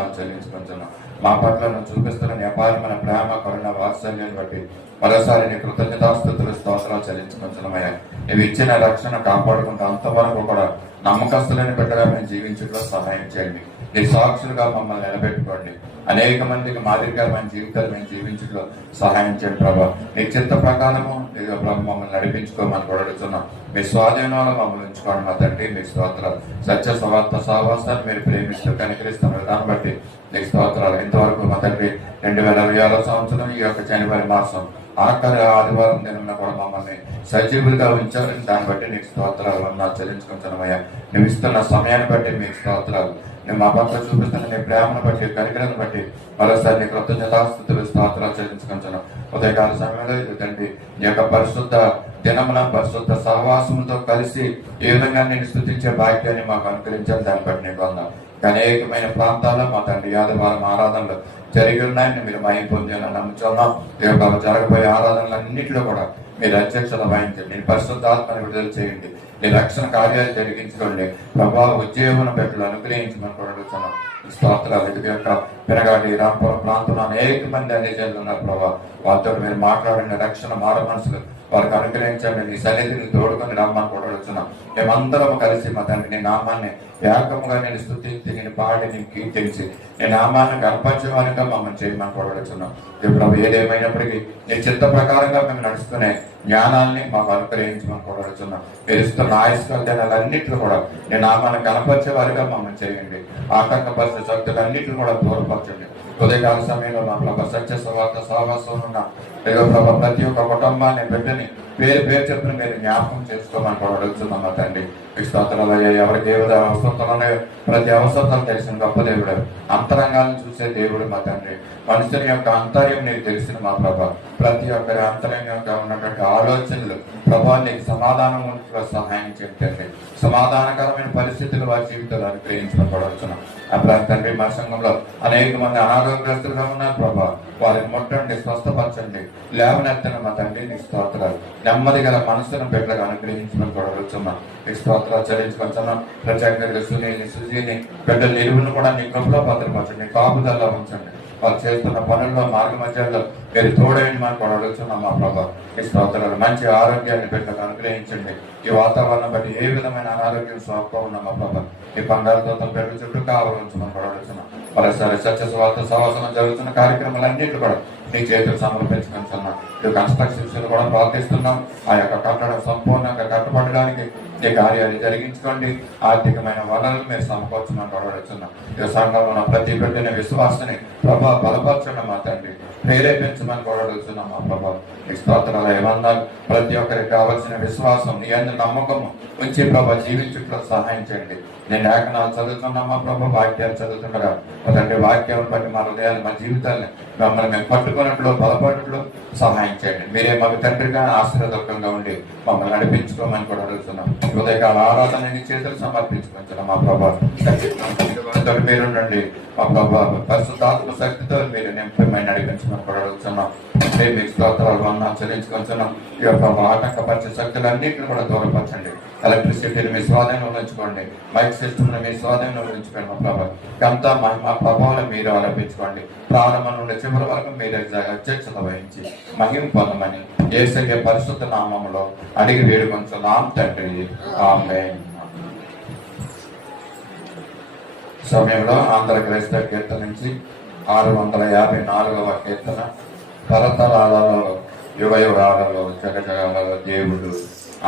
వందనాలు చెల్లించుకుంటున్నాం. మా పట్ల నువ్వు చూపిస్తున్న నీ అపారమైన ప్రేమ, కరుణ, వాత్సల్యాన్ని బట్టి మరోసారి నీ కృతజ్ఞతాస్తుతులు స్తోత్రాలు చెల్లించుకుంటున్నామయ్యా. ఇవి ఇచ్చిన రక్షణ కాపాడుకుంటూ అంతవరకు కూడా నమ్మకస్తులని బిడ్డగా మేము జీవించడంలో సహాయం చేయండి. నీ సాక్షులుగా మమ్మల్ని నిలబెట్టుకోండి. అనేక మందికి మాదిరికరమైన జీవితాలు మేము జీవించడంలో సహాయం చేయండి ప్రభా. నీ చిత్త ప్రకారము మమ్మల్ని నడిపించుకోమని కూడా అడుగుతున్నాం. మీ స్వాధీనంలో మమ్మల్ని ఉంచుకోండి మా తండ్రి. మీ స్తోత్రాలు. సత్య స్వార్థ సహవాసాన్ని మీరు ప్రేమిస్తూ కనికరిస్తున్న విధానం బట్టి నీకు స్తోత్రాలు. ఇంతవరకు మా తండ్రి 2026 సంవత్సరం ఈ యొక్క జనవరి మాసం ఆఖరి ఆదివారం దినంలో కూడా మమ్మల్ని సజీవులుగా ఉంచారని దాన్ని బట్టి నీకు స్తోత్రాలు వందనాలు చెల్లించుకుంటున్నామయ్యా. నువ్వు ఇస్తున్న సమయాన్ని బట్టి మీకు స్తోత్రాలు. నువ్వు మా పట్ల చూపిస్తున్న నీ ప్రేమను బట్టి, కనికరాన్ని బట్టి మరోసారి నీ కృతజ్ఞతాస్తుతులు స్తోత్రాలు చెల్లించుకుంటున్నాం. ఉదయకాల సమయంలో తండ్రి నీ యొక్క పరిశుద్ధ దినమున పరిశుద్ధ సహవాసంతో కలిసి ఏ విధంగా నేను స్తుతించే భాగ్యాన్ని మాకు అనుకరించాను. దాన్ని బట్టి నీకు వందనాలు. అనేకమైన ప్రాంతాల్లో మా తండ్రి ఆదివారం ఆరాధనలు జరిగి ఉన్నాయని మీరు మహిమ పొందాలని నమ్ముతున్నాం. దేవుడు జరగబోయే ఆరాధనలన్నింటిలో కూడా మీరు అధ్యక్షత వహించండి. నేను పరిశుద్ధాత్మని విడుదల చేయండి. నీ రక్షణ కార్యాలు జరిగించుకోండి ప్రభావ. ఉద్యోగం పెట్టలు అనుగ్రహించమని కూడా అడుగుతున్నాం. స్తోత్రాలు. ఇది యొక్క పెరగాడి రాంపురం ప్రాంతంలో అనేక మంది అన్ని జనులు ఉన్నారు ప్రభావ. వారితో మీరు మాట్లాడండి. రక్షణ మార మనసులు వారికి అనుగ్రహించండి. నీ సన్నిధిని తోడుకొని రమ్మని కూడా అడుగుతున్నాం. మేమందరం కలిసి మా తండ్రి నీ నామాన్ని ఏకముగా నేను స్తుతించి, నేను పాడి, నేను కీర్తించి నీ నామాన్ని గర్పరచేవారిగా మమ్మల్ని చేయమని కూడా అడుగుతున్నాం. ఇప్పుడు ఏదేమైనప్పటికీ నీ చిత్త ప్రకారంగా మేము నడుస్తునే జ్ఞానాన్ని మాకు అనుగ్రహించమని కూడా అడుగుతున్నాం. మీరు ఇస్తున్న ఆయుష్కాలన్నింటిలో కూడా నీ నామాన్ని కనపరిచే వారిగా మమ్మల్ని చేయండి. ఆటంకపరిచే శక్తులన్నింటిని కూడా దూరపరచండి. ఉదయకాల సమయంలో మా ప్రభ సత్య స్వార్థ సహవాసంలో ఉన్న ప్రభ ప్రతి ఒక్క కుటుంబాన్ని, బిడ్డని పేరు పేరు చెప్పిన మీరు జ్ఞాపకం చేసుకోమని కూడా అడుగుతున్నాం మా తండ్రి. స్తోత్రాలు. ఎవరికి ఏ విధ అవసరతలు ఉన్నాయో ప్రతి అవసరతలు తెలిసిన గొప్ప దేవుడు, అంతరంగాలను చూసే దేవుడు మా తండ్రి. మనుషుని యొక్క అంతర్యం నీకు తెలిసిన మా ప్రభ. ప్రతి ఒక్కరి అంతరంగంగా ఉన్నటువంటి ఆలోచనలు ప్రభా నీకు సమాధానం ఉంటే సహాయం చేయండి. సమాధానకరమైన పరిస్థితులు వారి జీవితాలు అనుగ్రహించమని కూడా వచ్చున్నాం. అప్పుడు తండ్రి మా సంఘంలో అనేక మంది అనారోగ్యస్తులుగా ఉన్నారు ప్రభా. వారిని ముట్టండి, స్వస్థపరచండి, లేవనెత్తని మా తండ్రి నీకు స్తోత్రాలు. నెమ్మది గల మనసును బిడ్డలకు అనుగ్రహించమని కూడా వచ్చున్నాం. నీకు స్తోత్రాలు చెల్లించుకొచ్చున్నాం. ప్రత్యేకంగా సుజీని బిడ్డల నిలువును కూడా నీ కృపలో భద్రపరచండి, కాపుదల్లో ఉంచండి. వాళ్ళు చేస్తున్న పనుల్లో మార్గ మధ్యలో మీరు తోడేయండి మనం కూడా అడుగుతున్నాం మా ప్రభా. ఈ స్తోత్రాలు. మంచి ఆరోగ్యాన్ని బిడ్డలకు అనుగ్రహించండి. ఈ వాతావరణం బట్టి ఏ విధమైన అనారోగ్యం సోకుతూ ఉన్నాం మా ప్రభా. ఈ బంగారుతో బిడ్డల చుట్టూ కావలించమని కూడా అడుగుతున్నాం. మరోసారి సత్య స్వార్థ సహవాసం జరుగుతున్న కార్యక్రమాలన్నింటి కూడా నీ చేతులు సమర్పించుకుంటున్నాం. ఈ కన్స్ట్రక్షన్స్ కూడా ప్రార్థిస్తున్నాం. ఆ యొక్క కట్టడం సంపూర్ణంగా కట్టబడడానికి నీ కార్యాలు జరిగించుకోండి. ఆర్థికమైన వనరులు మీరు సమకూర్చమని కూడా అడుగుతున్నాం. ఈ సంఘంలో ఉన్న ప్రతి బిడ్డని విశ్వాసాన్ని ప్రభా బలపరచండి మా తండ్రి. ప్రేరేపించమని కూడా అడుగుతున్నాం మా ప్రభా. ఈ స్తోత్రాలు ఏమన్నారు ప్రతి ఒక్కరికి కావాల్సిన విశ్వాసం, నీ అన్ని నమ్మకము ఉంచి ప్రభా జీవించుట్లో సహాయం చేయండి. నేను లేఖనాలు చదువుతున్నాం మా ప్రభా. వాక్యాలు చదువుతుండగా తండ్రి వాక్యాలను బట్టి మా హృదయాలు, మా జీవితాన్ని మమ్మల్ని మేము పట్టుకున్నట్లు, బలపడినట్లు సహాయం చేయండి. మీరే మాకు తండ్రిగా ఆశీర్వాదకంగా ఉండి మమ్మల్ని నడిపించుకోమని కూడా అడుగుతున్నాం. ఉదయకాల ఆరాధన నీ చేతులు సమర్పించుకుంటున్నాం మా ప్రభా. మీరుండండి మా ప్రభా. పరిశుద్ధాత్మ శక్తితో మీరు నింపమని నడిపించమని కూడా అడుగుతున్నాం. మీకు స్తోత్రాలు వందనాలు చెల్లించుకుంటున్నాం. ఈ యొక్క ఆటంకపరిచే శక్తులన్నింటిని కూడా దూరపరచండి. ఎలక్ట్రిసిటీని మీ స్వాధీనంలో ఉంచుకోండి. మైక్ సిస్టమ్ మీ స్వాధీనంలో ఉంచుకోండి మా ప్రభా. అంతా మా ప్రభావం మీరు ఆరంభించుకోండి. ప్రారంభం నుండి చివరి వరకు మీరే అధ్యక్షత వహించి మహిమ పొందమని యేసయ్య పరిశుద్ధ నామములో అడిగి వేడుకొంచున్నాం తండ్రి. ఆమేన్. సమయంలో ఆంధ్ర క్రైస్తవ కీర్తన నుంచి 654వ కీర్తన. తరతరాలలో యుగ యుగాలలో జగజగాలలో దేవుడు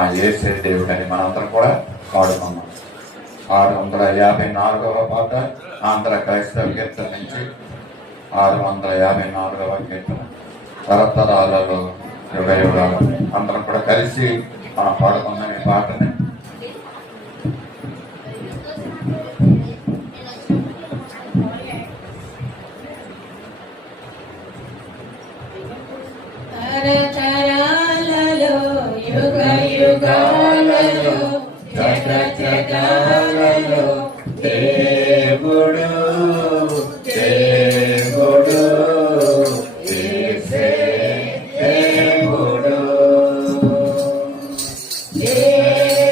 ఆ యేసే దేవుడు అని మనందరం కూడా పాడుకున్నాం. 654వ పాట ఆంధ్ర క్రైస్తవ కీర్తన నుంచి 654వ కీర్తన. తరతరాలలో యుగ యుగాలలో అందరం కూడా కలిసి మనం పాడుకున్నాం ఈ పాటని. తరతరాలలో యుగ యుగాలలో జగ జగాలలో దేవుడు దేవుడు యేసే దేవుడు దేవుడు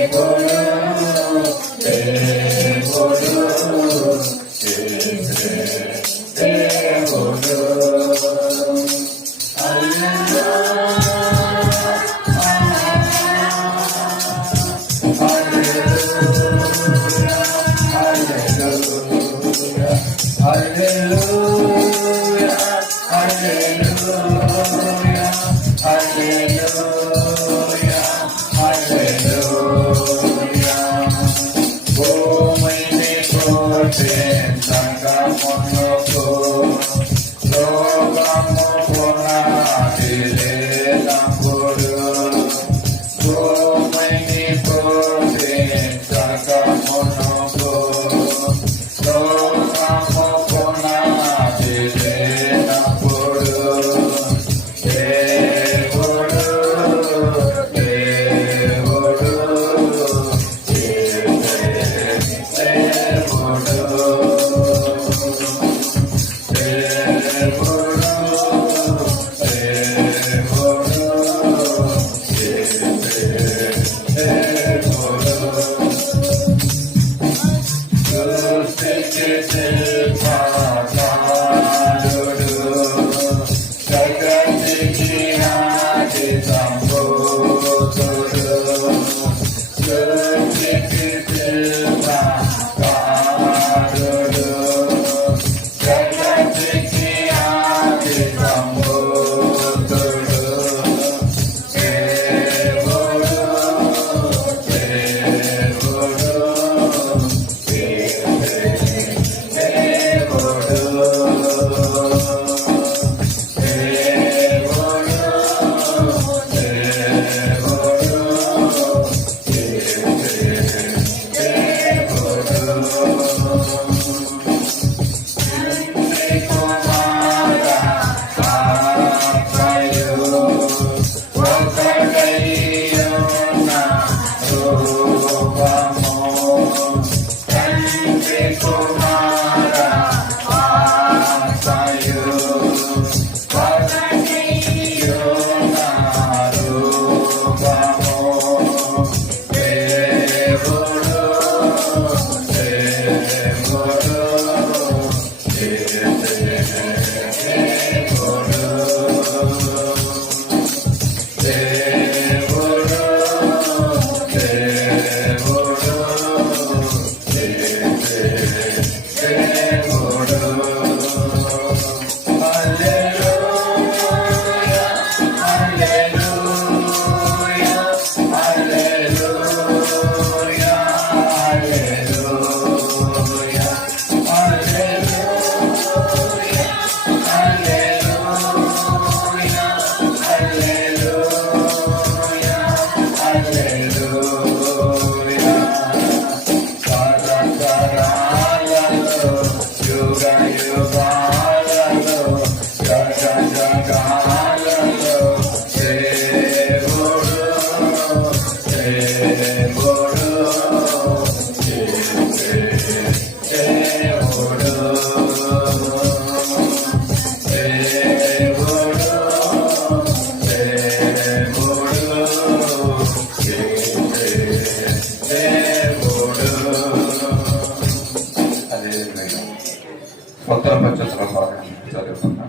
ఉత్తర పచ్చత్ర భాగం చదువుకున్నా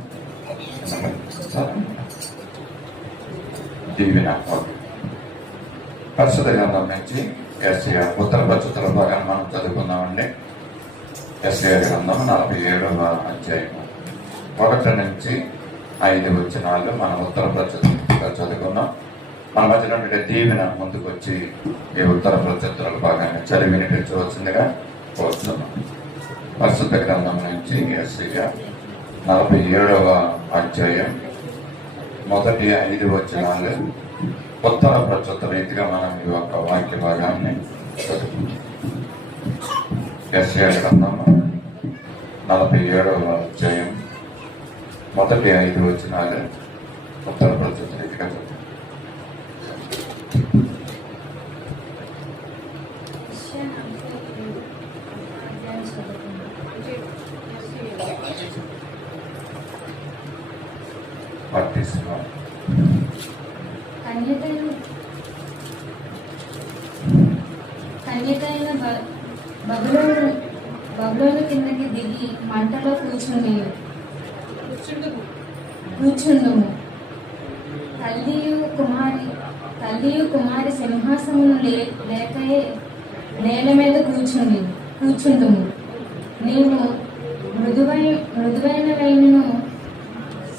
దీవెన పరిశుద్ధ గ్రంథం నుంచి ఎస్ఐ ఉత్తర పచ్చత్ర భాగాన్ని మనం చదువుకుందామండి. ఎస్ఐ గ్రంథం 47వ అధ్యాయం 1 నుంచి 5 వచనాలు మనం ఉత్తర పచ్చత్ర చదువుకున్నాం. మన మధ్యలో దీవెన ముందుకు వచ్చి ఈ ఉత్తర పచ్చత్ర భాగాన్ని చదివి వినిపించవలసిందిగా కోరుతున్నాం. పరిశుద్ధ గ్రంథం నుంచి యెషయా 47వ అధ్యాయం 1-5 వచనాలు ఉత్తర ప్రచుత్త రీతిగా మనం ఈ యొక్క వాక్య భాగాన్ని చదువుకుంటాం. యెషయా గ్రంథము 47వ అధ్యాయం 1-5 వచనాలు ఉత్తర ప్రచుత్త రీతిగా చదువుకుంటాం. కన్యకైన బబులోను కిందకి దిగి మంటలో కూర్చుందుము. తల్లియు కుమారి సింహాసనము లేకయే నేల మీద కూర్చుందుము. నీవు మృదువైన వైనును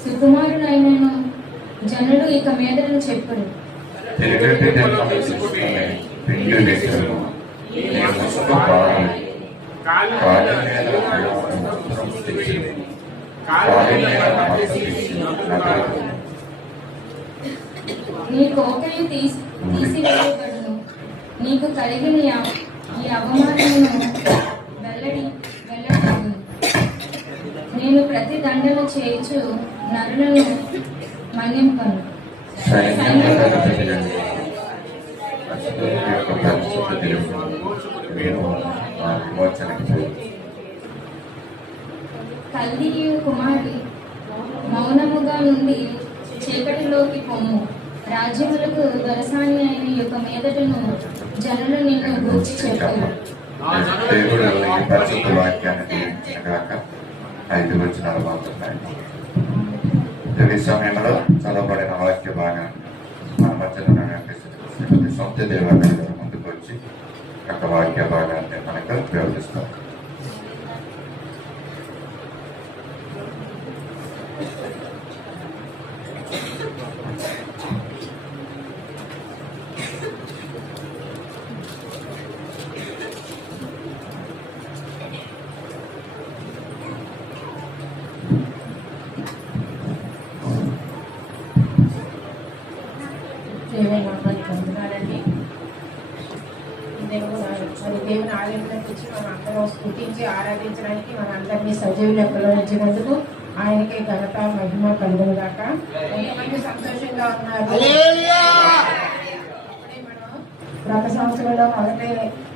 సుకుమారుడైనను జనులు ఇక మీదటను చెప్పుడు. తిరిగట్టి తెల్లని తీసుకుని పిండి వేసాను నీ ముసుగు పాడాలి కాలి మీద వస్త్రం తెచ్చి కాలి మీద మచ్చ తీసి నగలు నీ కోకలు తీసివేయబడును. నీకు కలిగిన ఈ అవమానమును వెల్లడి. నేను ప్రతి దండన చేయించు నరులను మన్నింపను. సైన్యములకు తెలియండి అసలేని యొక్క పరిశుద్ధ దేవుడు మేము మా విమోచనకు కల్దీయు కుమారి మౌనముగా నుండి చీకటిలోకి పొమ్ము. రాజ్యములకు దొరసాని అయిన యొక్క మీదటను జనులు నిన్ను గూర్చి చెప్పారు. దేవుడు ఈ పరిశుద్ధ వాక్యాన్ని దీవించిన గాక 5 వచనాలు మాత్రమే. ఈ సమయంలో చదవబడిన వాక్య భాగాన్ని మన మధ్యలో సొంత దేవాలయాల ముందుకు వచ్చి ఒక వాక్య భాగాన్ని మనకు వివరిస్తాం. వందనాలండి. దేవుని ఆలయంలోకి వచ్చి మనం అందరం స్తుతించి ఆరాధించడానికి మన అందరినీ సజీవ లెక్కలో ఉంచినందుకు ఆయనకే ఘనత మహిమ కలుగును గాక. ఎంతమంది సంతోషంగా ఉన్నారు? గత సంవత్సరంలో మొదటి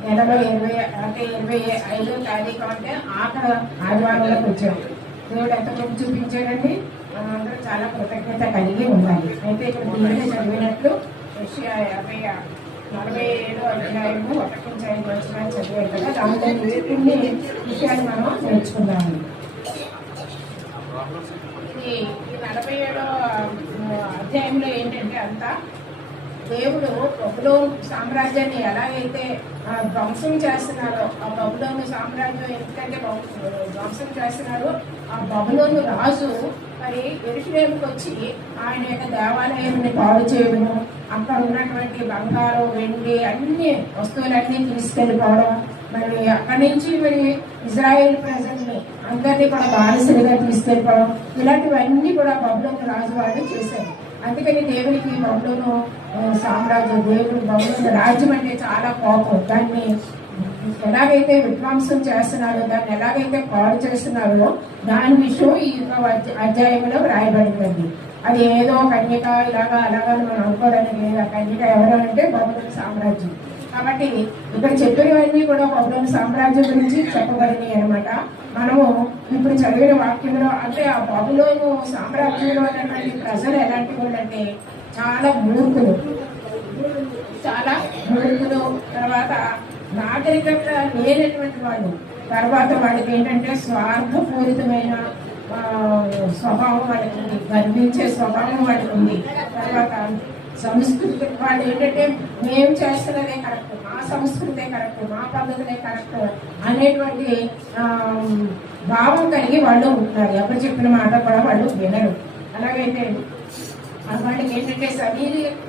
నెలలో 25వ తారీఖు అంటే ఆఖరి ఆదివారంలోకి వచ్చాము. దేవుడు ఎంతమంది చూపించాడండి. మనం అందరం చాలా కృతజ్ఞత కలిగి ఉండాలి. అయితే ఇక్కడ దీనిని చదివినట్లు యెషయా 47వ అధ్యాయము 1-5 వచనాలు చదివారు కదా. దాంట్లో కొన్ని విషయాలు మనం నేర్చుకుందాము. ఈ 47వ అధ్యాయంలో ఏంటంటే అంతా దేవుడు బబులోను సామ్రాజ్యాన్ని ఎలాగైతే ధ్వంసం చేస్తున్నారో, ఆ బబులోను సామ్రాజ్యం ఎందుకంటే ధ్వంసం చేస్తున్నారో, ఆ బబులోను రాజు మరి యెరూషలేముకి వచ్చి ఆయన యొక్క దేవాలయాన్ని పాడు చేయడము, అక్కడ ఉన్నటువంటి బంగారం వెండి అన్ని వస్తువులన్నీ తీసుకెళ్ళిపోవడం, మరి అక్కడి నుంచి మరి ఇజ్రాయేల్ ప్రజల్ని అందరినీ కూడా బానిసలుగా తీసుకెళ్ళిపోవడం, ఇలాంటివన్నీ కూడా బబులోను రాజు వాళ్ళు చేశారు. అందుకని దేవునికి బబులోను సామ్రాజ్యం, దేవుడు బబులోను రాజ్యం అంటే చాలా కోపం. దాన్ని ఎలాగైతే విధ్వంసం చేస్తున్నారో, దాన్ని ఎలాగైతే పాడు చేస్తున్నారో దాని విషయం ఈ అధ్యాయంలో రాయబడిందండి. అది ఏదో కన్యక ఇలాగా అలాగని మనం అనుకోవడానికి లేదు. ఆ కన్యక ఎవరు అంటే బబులోను సామ్రాజ్యం. కాబట్టి ఇక్కడ చెప్పినవన్నీ కూడా బబులోను సామ్రాజ్యం గురించి చెప్పబడినాయి అనమాట. మనము ఇప్పుడు చదివిన వాక్యంలో అంటే ఆ బబులోను సామ్రాజ్యంలో ఉన్నటువంటి ప్రజలు ఎలాంటి వాళ్ళు అంటే చాలా మూర్ఖులు, తర్వాత నాగరికత లేనటువంటి వాళ్ళు, తర్వాత వాళ్ళకి ఏంటంటే స్వార్థపూరితమైన స్వభావం వాళ్ళకి ఉంది, గర్వించే స్వభావం వాళ్ళకి ఉంది. తర్వాత సంస్కృతి వాళ్ళు ఏంటంటే మేము చేస్తున్నదే కరెక్ట్, మా సంస్కృతే కరెక్ట్, మా పద్ధతులే కరెక్ట్ అనేటువంటి భావం కలిగి వాళ్ళు ఉంటున్నారు. ఎవరు చెప్పిన మాట కూడా వాళ్ళు వినరు. అలాగైతే వాళ్ళకి ఏంటంటే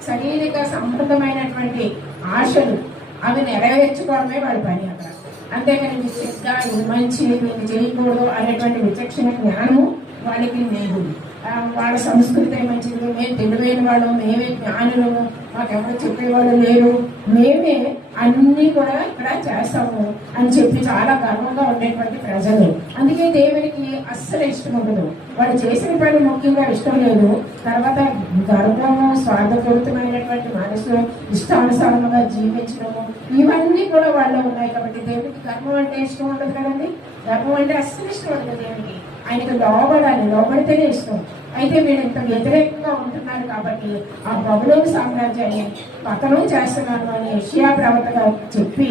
శారీరక సంబంధమైనటువంటి ఆశలు అవి నెరవేర్చుకోవడమే వాళ్ళ పని అక్కడ. అంతేకాని ఇది చెడ్డ, ఇది మంచి, ఇది చేయకూడదు అనేటువంటి విచక్షణ జ్ఞానము వాళ్ళకి లేదు. వాళ్ళ సంస్కృతి మంచిది, మేము తెలివైన వాళ్ళం, మేమే జ్ఞానులము, మాకెవరు చెప్పేవాళ్ళు లేరు, మేమే అన్నీ కూడా ఇక్కడ చేస్తాము అని చెప్పి చాలా గర్వంగా ఉండేటువంటి ప్రజలు. అందుకే దేవునికి అస్సలు ఇష్టం ఉండదు. వాళ్ళు చేసిన పని ముఖ్యంగా ఇష్టం లేదు. తర్వాత గర్వము, స్వార్థపూరితమైనటువంటి మనసు, ఇష్టానుసారంగా జీవించడము, ఇవన్నీ కూడా వాళ్ళు ఉన్నాయి. కాబట్టి దేవుడికి గర్వం అంటే ఇష్టం ఉండదు కదండి. గర్వం అంటే అస్సలు ఇష్టం ఉండదు దేవుడికి. ఆయనకు లోబడాలి, లోబడితేనే ఇష్టం. అయితే వీళ్ళు ఇంత వ్యతిరేకంగా ఉంటున్నారు కాబట్టి ఆ బబులోను సామ్రాజ్యాన్ని పతనం చేస్తున్నారు అని యెషయా ప్రవక్త చెప్పి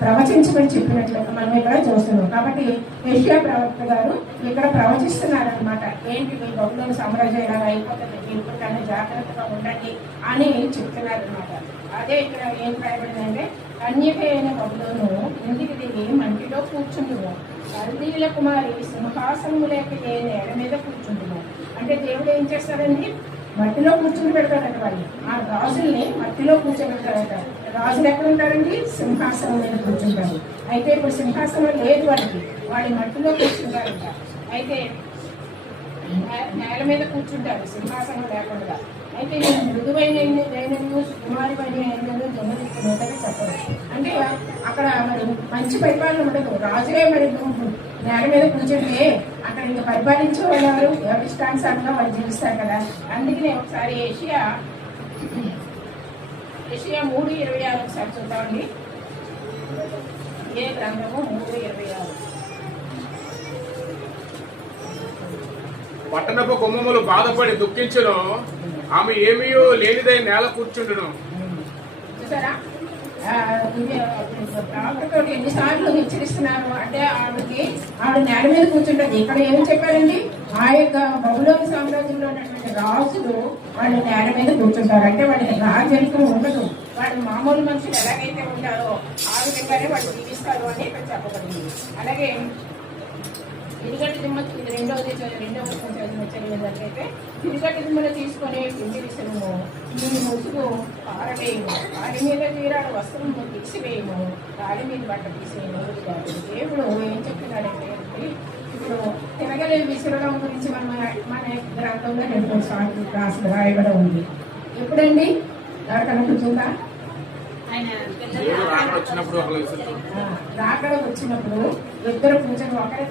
ప్రవచించమని చెప్పినట్లుగా మనం ఇక్కడ చూస్తున్నాం. కాబట్టి యెషయా ప్రవక్త గారు ఇక్కడ ప్రవచిస్తున్నారు అనమాట. ఏంటి మీ బబులోను సామ్రాజ్యం ఇలా అయిపోతుంది, మీరు జాగ్రత్తగా ఉండండి అని చెప్తున్నారు అనమాట. అదే ఇక్కడ ఏం రాయబడిందంటే కన్యక అయిన బబులోను ఇంటికి దిగి మంటిలో కూర్చుంటును. కల్దీయుల కుమారి సింహాసనము లేక నేల మీద కూర్చుంటును. అంటే దేవుడు ఏం చేస్తాడండి, మట్టిలో కూర్చుని పెడతాడట వాళ్ళు. ఆ రాజుల్ని మట్టిలో కూర్చోబెడతాడట. రాజులు ఎక్కడ ఉంటారండి, సింహాసనం మీద కూర్చుంటారు. అయితే ఇప్పుడు సింహాసనం లేదు వాళ్ళకి, వాళ్ళు మట్టిలో కూర్చుంటారట. అయితే నేల మీద కూర్చుంటారు సింహాసనం లేకుండా. అయితే నేను మృదువైన కుమారి పని అయినను దొంగలిస్తున్నదని చెప్పవచ్చు. అంటే అక్కడ మరి మంచి పరిపాలన ఉండదు. రాజులే మరి నేల మీద కూర్చుంటే అక్కడ ఇంకా పరిపాలించే వాళ్ళు ఇష్టానుసారంగా వాళ్ళు జీవిస్తారు కదా. అందుకనే ఒకసారి ఏషియా 3:26 ఒకసారి చూద్దామండి. ఏ గ్రంథము 3:26. పట్టణపు కొమ్మములు బాధపడి దుఃఖించును, ఆమె ఏమీ లేనిదై నేల కూర్చుండును. చూసారా, ఆవిడతో ఎన్నిసార్లు హెచ్చరిస్తున్నారు అంటే ఆవిడ నేల మీద కూర్చుంటుంది. ఇక్కడ ఏం చెప్పారండి, ఆ యొక్క బబులోను సామ్రాజ్యంలో ఉన్నటువంటి రాజులు వాళ్ళు నేల మీద కూర్చుంటారు. అంటే వాళ్ళకి రాజరికం ఉండదు, వాళ్ళు మామూలు మనుషులు ఎలాగైతే ఉంటారో ఆ విధంగానే వాళ్ళు జీవిస్తారు అని ఇక్కడ చెప్పబడింది. అలాగే తిరిగట్టి దిమ్మ 2వ చదివినట్లయితే తిరిగట్టి దిమ్మను తీసుకొని పిండిరిసము, నీ ముసుగు పారవేయము, కాలి మీద తీరాడు వస్త్రము తీసివేయము, కాలి మీద బట్ట తీసేయము. దేవుడు ఏం చెప్తున్నాడంటే, ఇప్పుడు తిరగలే విసరడం గురించి మన గ్రంథంలో 2 సార్లు రాయబడి ఉంది. ఎప్పుడండి కనుకుంటుందా, రాకడ వచ్చినప్పుడు ఇద్దరు పూజలు ఒకరే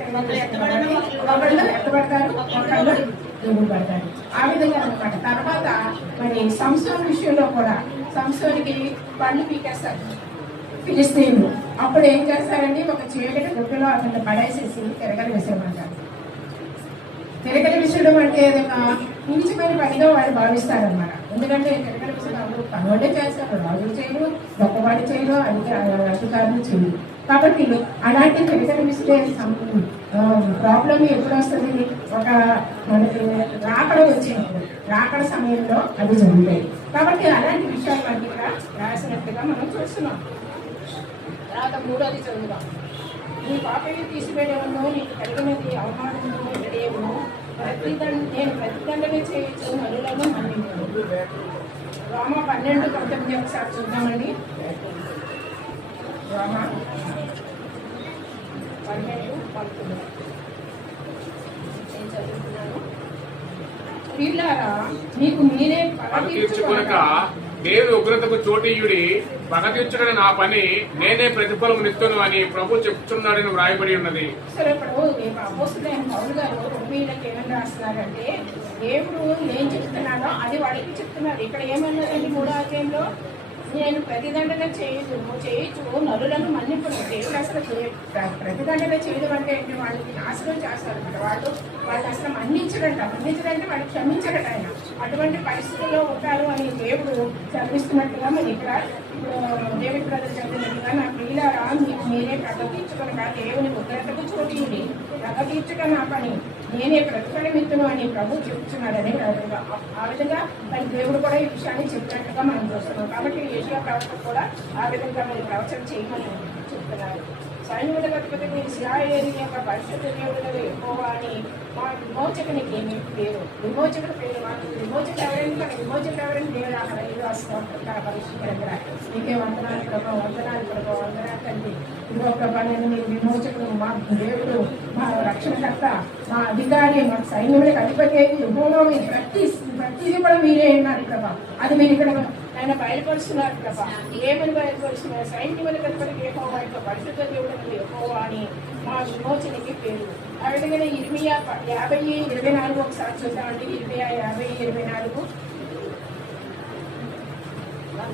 ఒకళ్ళు ఎత్తబడతారు, ఒకళ్ళు దేవుడు పడతారు. ఆ విధంగా అనమాట. తర్వాత మరి సంసోన్ విషయంలో కూడా సంసోనికి పళ్ళు పీకేస్తారు ఫిలిస్తీన్లు. అప్పుడు ఏం చేస్తారండి, ఒక చీకటి గుడ్డలో అతన్ని పడేసేసి తిరగలు వేసేయమంటారు. తిరగలి విసరడం అంటే ఏదైనా మించిపోయిన పనిగా వాళ్ళు భావిస్తారనమాట. ఎందుకంటే తిరగలి విసరడం కనోడే చేస్తారు, రాజులు చేయరు, గొప్పవాడు చేయరు, అధికారులు చేయరు. కాబట్టి అలాంటి తిరగలి విసిరే ప్రాబ్లం ఎప్పుడు వస్తుంది, ఒక మనకి రాకడ వచ్చినప్పుడు, రాకడ సమయంలో అది జరుగుతాయి. కాబట్టి అలాంటి విషయాలు మనకి ఇక్కడ రాసినట్టుగా మనం చూస్తున్నాం. తర్వాత 3వది చదువుదాం. నీ పాపని తీసివేయడము, నీకు కలిగినది అవమానము ఎడేవును, నేను ప్రతిదండనే చేయొచ్చు, నలులను మన్నించను. రోమ 12:19 ఒకసారి చూద్దామండి. రోమ 12:19 నేను చదువుతున్నాను. వీళ్ళారా మీకు మీరే పగ తీర్చుకొనక దేవుని ఉగ్రతకు చోటీయుడి, పగ తీర్చుకుని నా పని నేనే ప్రతిఫలం నిస్తాను అని ప్రభు చెప్తున్నాడని వ్రాయబడి ఉన్నది. సరే, ఇప్పుడు అపోస్తులైన పౌలు గారు వీళ్ళకి ఏమని రాస్తున్నారంటే, దేవుడు ఏం చెప్తున్నాడో అది వాడికి చెప్తున్నారు. ఇక్కడ ఏమన్నారండి 3వ అధ్యాయంలో, నేను ప్రతిదండన చేయొచ్చు, నరులను మన్నింపును. దేవుడు అసలు ప్రతిదండన చేయడం అంటే ఏంటి, వాళ్ళకి నాశనం చేస్తారు అనమాట. వాళ్ళు అసలు మన్నించడంటే వాళ్ళు క్షమించడట. ఆయన అటువంటి పరిస్థితుల్లో ఉంటారు అని దేవుడు చదివిస్తున్నట్టుగా మనం ఇక్కడ డేవిడ్ బ్రదర్ చెప్పినట్టుగా, నా ప్రియులారా మీకు మీరే పగ తీర్చుకొనక దేవుని ఉగ్రతకు చోటీయుడి, పగ తీర్చుక నా పని నేనే ప్రతిఫలమిత్తును అని ప్రభు చెప్తున్నాడని ఆ విధంగా మరి దేవుడు కూడా ఈ విషయాన్ని చెప్పినట్టుగా మనం చూస్తున్నాం. కాబట్టి ఏషియా ప్రవక్త కూడా ఆ విధంగా మరి ప్రవచన చేయమని చెప్తున్నారు. సైన్యుల అధిపతిని ఇశ్రాయేలు యొక్క పరిశుద్ధ దేవుడు యెహోవా అని మా విమోచకునికి ఏమి పేరు, విమోచకుడు పేరు. మాకు విమోచకుడు ఎవరైనా కానీ విమోచకుడు ఎవరైనా దేవుడు అక్కడ ఇది వస్తుంటారు పరిశుద్ధ దగ్గర. నీకే వందనాలు ప్రభావ, వందనాలు ప్రభావ, వందనాలు తండ్రి. ఇదిగో ప్రభా, నేను మీ విమోచకుడు, మా దేవుడు, మా రక్షణకర్త, మా అధికారి, మా సైన్యులకు అధిపతి యెహోవా. మీరు ప్రతిదీ కూడా మీరే ఉన్నారు ప్రభా. అది మీరు ఇక్కడ ఆయన బయలుపరుస్తున్నారు ప్రభా. ఏమని బయలుపరుస్తున్నారు, సైన్యములకు అధిపతి యెహోవా యొక్క పరిశుద్ధ దేవుడు యెహోవా అని మా విమోచనకి పేరు. ఆ విధంగా ఇర్మియా 50:24 ఒకసారి చూద్దామండి. ఇర్మియా 50:24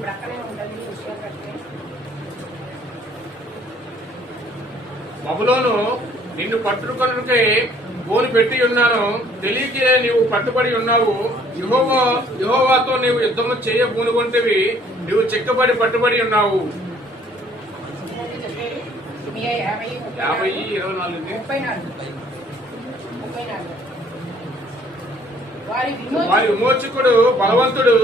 ప్రక్కనే ఉంటుంది విషయం ప్రక్కనే. బబులోను, నిన్ను పట్టుకొనుటకై బోను పెట్టి ఉన్నాను, తెలియకే నీవు పట్టుబడి ఉన్నావు. యెహోవాతో నీవు యుద్ధము చేయ పూనుకుంటేవి, నీవు చిక్కబడి పట్టుబడి ఉన్నావు. 50:24 వారి విమోచకుడు బలవంతుడు,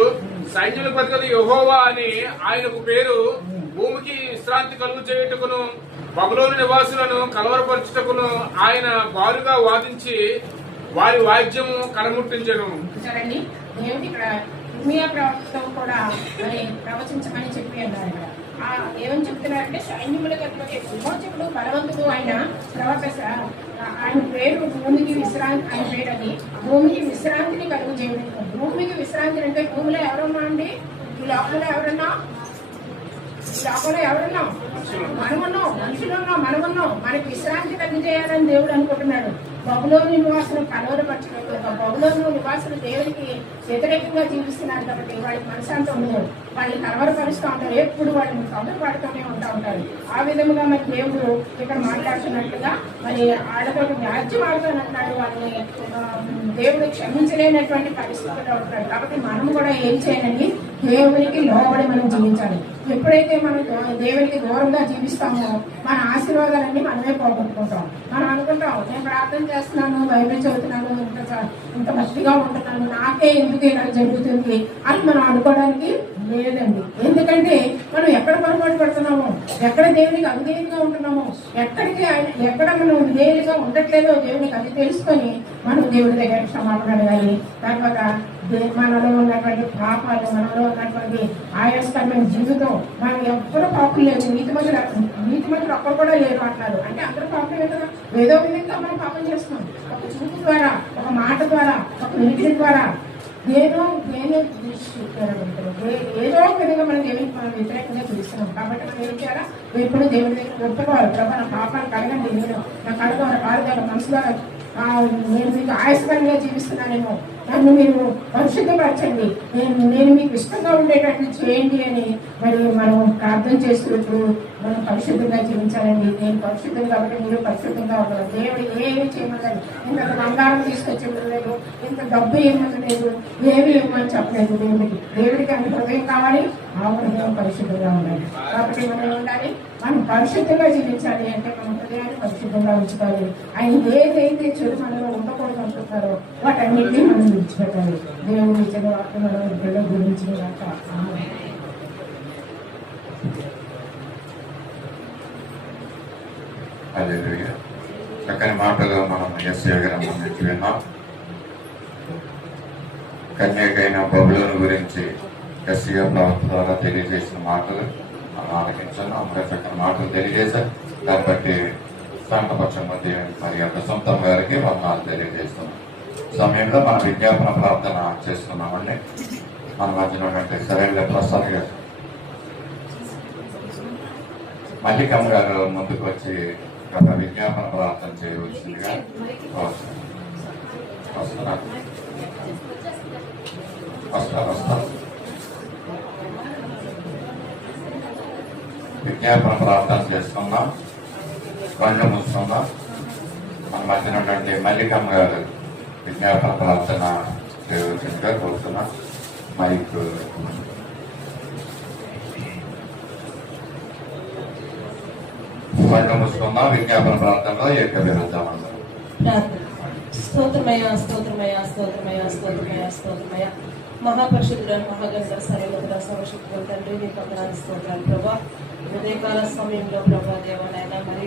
సైన్యుల పద్ధతి యెహోవా అని ఆయనకు పేరు. భూమికి విశ్రాంతి కలుగు చేయుటకును బబులోను నివాసులను కలవరపరచుటకును ఆయన బారుగా వాదించి వారి వాద్యము కడముట్టించెను. చూసారండి, దేవుడు ఇక్కడ ఇర్మియా ప్రవక్తతో కూడా మరి ప్రవచించమని చెప్పి అన్నారు. ఇక్కడ ఏమని చెప్తున్నారంటే, సైన్యములకు అధిపతి విమోచకుడు బలవంతుడు ఆయన ప్రవక్త, ఆయన పేరు భూమికి విశ్రాంతి, ఆయన పేరు అది భూమికి విశ్రాంతిని కలుగు చేయడం. భూమికి విశ్రాంతి అంటే భూమిలో ఎవరన్నా అండి? ఈ లోకంలో ఎవరన్నా? ఈ లోకంలో ఎవరున్నాం? మనమున్నాం, మనుషులున్నాం, మనమున్నాం. మనకి విశ్రాంతి కలిగి చేయాలని దేవుడు అనుకుంటున్నాడు. బబులోను నివాసులు కలవరపరచడం, బబులోను నివాసులు దేవుడికి వ్యతిరేకంగా జీవిస్తున్నారు కాబట్టి వాళ్ళకి మనశాంతి ఉండదు. వాళ్ళని కలవరపరుస్తూ ఉంటారు, ఎప్పుడు వాళ్ళని తొందరపడుతూనే ఉంటారు. ఆ విధముగా మరి దేవుడు ఇక్కడ మాట్లాడుతున్నట్లుగా మరి ఆడతో వ్యాజ్యం ఆడుతానంటాడు. వాళ్ళని దేవుడు క్షమించలేనటువంటి పరిస్థితుల్లో ఉంటాడు. కాబట్టి మనం కూడా ఏం చేయాలని, దేవునికి లోబడి మనం జీవించాలి. ఎప్పుడైతే మనం దేవునికి దూరంగా జీవిస్తామో మన ఆశీర్వాదాలన్నీ మనమే పోగొట్టుకుంటాం. మనం అనుకుంటాం, నేను ప్రార్థన చేస్తున్నాను, బైబిల్ చదువుతున్నాను, ఇంత భక్తిగా ఉంటున్నాను, నాకే ఎందుకు ఇలా జరుగుతుంది అని మనం అనుకోవడానికి లేదండి. ఎందుకంటే మనం ఎక్కడ పొరపాటు పడుతున్నామో, ఎక్కడ దేవునికి అవిధేయంగా ఉంటున్నామో, ఎక్కడ మనం విధేయులుగా ఉండట్లేదో దేవునికి అది తెలుసుకొని మనం దేవుడి దగ్గర క్షమాపణ అడగాలి. తర్వాత మనలో ఉన్నటువంటి పాపాలు, మనలో ఉన్నటువంటి ఆయాస్కరమైన జీవితం, మనం ఎవ్వరూ పాపం లేదు, నీతి మంత్రులు ఒక్కరు కూడా లేరు అంటున్నారు. అంటే అందరూ పాపమే కదా, ఏదో విధంగా మనం పాపం చేస్తున్నాం. ఒక చూపు ద్వారా, ఒక మాట ద్వారా, ఒక వినికిడి ద్వారా, ఏదో విధంగా మనం దేవునికి మనం వ్యతిరేకంగా చూస్తున్నాం. కాబట్టి మనం ఏం చేయాలా? ఎప్పుడు దేవుడి దగ్గర ఒప్పుకోవాలి. ప్రభా, నా పాపాన్ని కడగండి, నేను నా కడుగు నా కాలు ద్వారా మనసు ద్వారా నేను మీకు ఆయాసకరంగా జీవిస్తున్నానేమో, నన్ను మీరు పరిశుద్ధపరచండి, నేను మీకు ఇష్టంగా ఉండేటట్లు చేయండి అని మరి మనం ప్రార్థన చేస్తున్నప్పుడు మనం పరిశుద్ధంగా జీవించాలండి. నేను పరిశుద్ధం కాబట్టి మీరు పరిశుద్ధంగా ఉండాలి. దేవుడు ఏమి చేయమన్నాడు? ఇంత బంగారం తీసుకొచ్చేయలేదు, ఇంత డబ్బు ఏమనలేదు, ఏమి ఇవ్వమని చెప్పలేదు. దేవుడికి అంత హృదయం కావాలి, ఆ హృదయం పరిశుద్ధంగా ఉండాలి. కాబట్టి మనం ఉండాలి, మనం పరిశుద్ధంగా జీవించాలి అంటే మన హృదయాన్ని పరిశుద్ధంగా ఉంచుకోవాలి. ఆయన ఏదైతే చెడు మనలో ఉండకూడదు అనుకుంటారో వాటన్నిటినీ మనం విడిచిపెట్టాలి. దేవుడు ఇచ్చిన వాక్యం మనం బిడ్డ గురించి చక్కని మాటలు మనం యేసయ్య గ్రంథం నుంచి విన్నాం. కన్యకైన బబులోను గురించి యేసయ్య ప్రవక్త ద్వారా తెలియజేసిన మాటలు మనం ఆలకించాను. అమ్మగా చక్కని మాటలు తెలియజేశారు. దాన్ని బట్టి శాంతపక్షం మధ్య మరి యొక్క సొంతం గారికి వందనాలు తెలియజేస్తున్నాం. సమయంలో మనం విజ్ఞాపన ప్రార్థన చేస్తున్నామండి. మన మధ్యన సరైన ప్రసాద్ గారు, మల్లికమ్మ గారు ముందుకు వచ్చి ఒక విజ్ఞాపన ప్రార్థన చేయవలసిందిగా వస్తారు. విజ్ఞాపన ప్రార్థన చేస్తున్నాం, కళ్ళు మూస్తున్నాం. మన మధ్యన మల్లికమ్మ గారు విజ్ఞాపన ప్రార్థన చేయవలసిందిగా కోరుతున్నాం. మైక్ కళ్ళు మూసుకుందాం. విజ్ఞాపన ప్రార్థనలో ఏకీభవిద్దాం. స్తోత్రమయ్యా, స్తోత్రమయ్యా, స్తోత్రమయ్యా, స్తోత్రమయ్యా, స్తోత్రమయ్యా. మహాపరిశుద్ధుడ, మహాగణుడ, సర్వోన్నతుడ, సర్వశక్తుడు తండ్రి, నీ వందనాలు, స్తోత్రాలు ప్రభా. ఉదయకాల సమయంలో ప్రభా దేవనైనా మరి